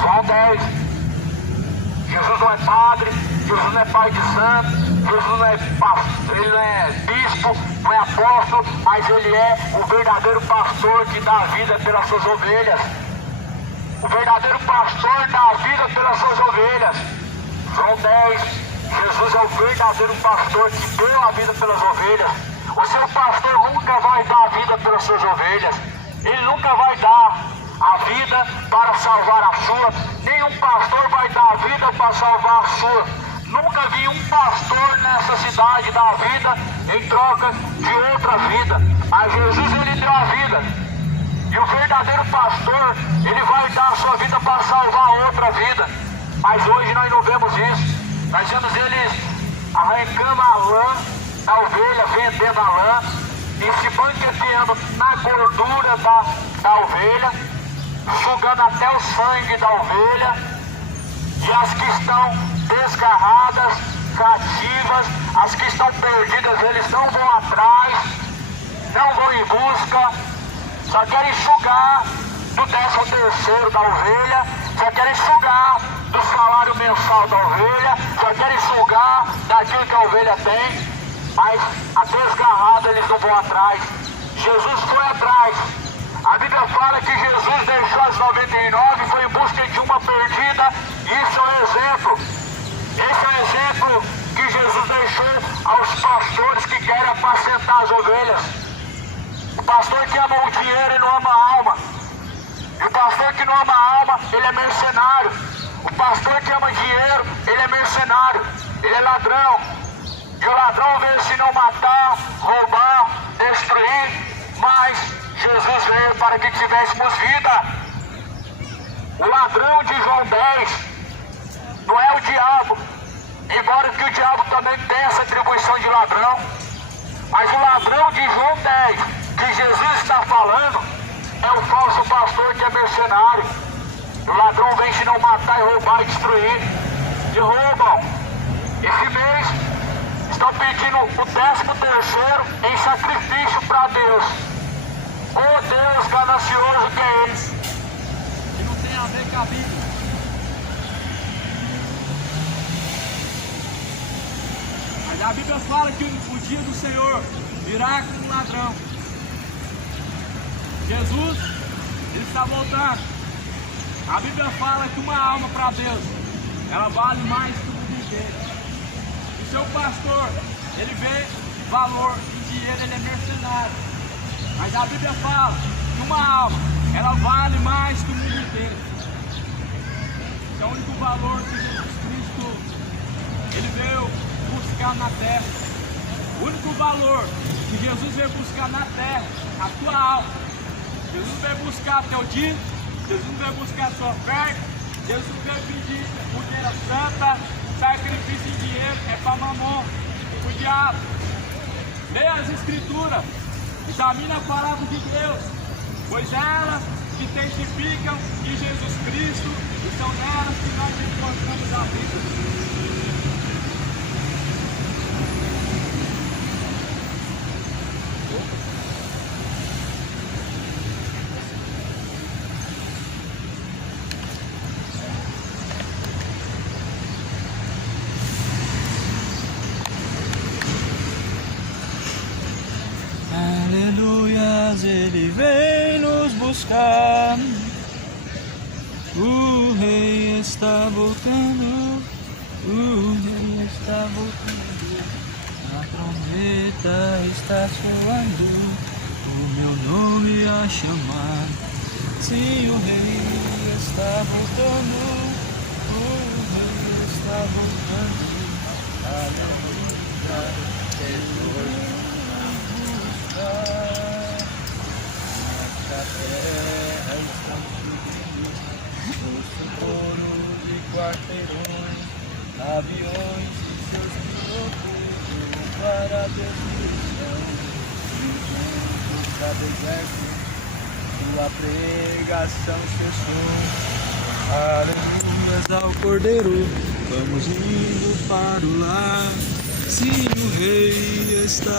João 10. Jesus não é padre, Jesus não é pai de santo, Jesus não é pastor, ele não é bispo, não é apóstolo, mas ele é o verdadeiro pastor que dá a vida pelas suas ovelhas. O verdadeiro pastor dá a vida pelas suas ovelhas. João 10. Jesus é o verdadeiro pastor que deu a vida pelas ovelhas. O seu pastor nunca vai dar a vida pelas suas ovelhas. Ele nunca vai dar a vida para salvar a sua. Nenhum pastor vai dar a vida para salvar a sua. Nunca vi um pastor nessa cidade dar a vida em troca de outra vida. Mas Jesus, ele deu a vida. E o verdadeiro pastor, ele vai dar a sua vida para salvar outra vida. Mas hoje nós não vemos isso. Nós vemos eles arrancando a lã da ovelha, vendendo a lã e se banqueteando na gordura da ovelha, sugando até o sangue da ovelha. E as que estão desgarradas, cativas, as que estão perdidas, eles não vão atrás, não vão em busca, só querem sugar do 13º da ovelha, só querem sugar do salário mensal da ovelha, só querem sugar daquilo que a ovelha tem, mas a desgarrada eles não vão atrás. Jesus foi atrás. A Bíblia fala que Jesus deixou as 99 e foi em busca de uma perdida. Isso é um exemplo. Esse é o exemplo que Jesus deixou aos pastores que querem apacentar as ovelhas. O pastor que ama o dinheiro e não ama a alma. E o pastor que não ama a alma, ele é mercenário. O pastor que ama dinheiro, ele é mercenário. Ele é ladrão. E o ladrão veio se não matar, roubar, destruir. Mas Jesus veio para que tivéssemos vida. O ladrão de João 10 não é o diabo, embora que o diabo também tenha essa atribuição de ladrão, mas o ladrão de João 10, que Jesus está falando, é o falso pastor que é mercenário. O ladrão vem senão matar e roubar e destruir. E roubam. Esse mês estão pedindo o 13º em sacrifício para Deus. O Deus ganancioso que é esse. Que não tem a ver com a Bíblia. Mas a Bíblia fala que o dia do Senhor virá como um ladrão. Jesus, ele está voltando. A Bíblia fala que uma alma para Deus, ela vale mais que o mundo inteiro. O seu pastor, ele vê valor em dinheiro, ele é mercenário. Mas a Bíblia fala que uma alma, ela vale mais que o mundo inteiro. Esse é o único valor que Jesus Cristo, ele veio buscar na terra. O único valor que Jesus veio buscar na terra, a tua alma. Jesus veio buscar teu dia, Jesus veio buscar sua oferta, Jesus veio pedir fogueira santa, sacrifício em dinheiro, é para mamon, o diabo. Leia as escrituras, examina a palavra de Deus, pois elas que testificam de Jesus Cristo, e são nelas que nós encontramos a vida. Aleluias, ele vem nos buscar. O rei está voltando. O rei está voltando. A trombeta está soando. O meu nome a chamar. Sim, o rei está voltando. O rei está voltando. Aleluia, Jesus. Nossa terra está subindo, os socorros e quarteirões, aviões e seus pilotos para a destruição, e juntos cada exército, sua pregação cessou. Aleluias ao Cordeiro, vamos indo para o lar, sim, o Rei está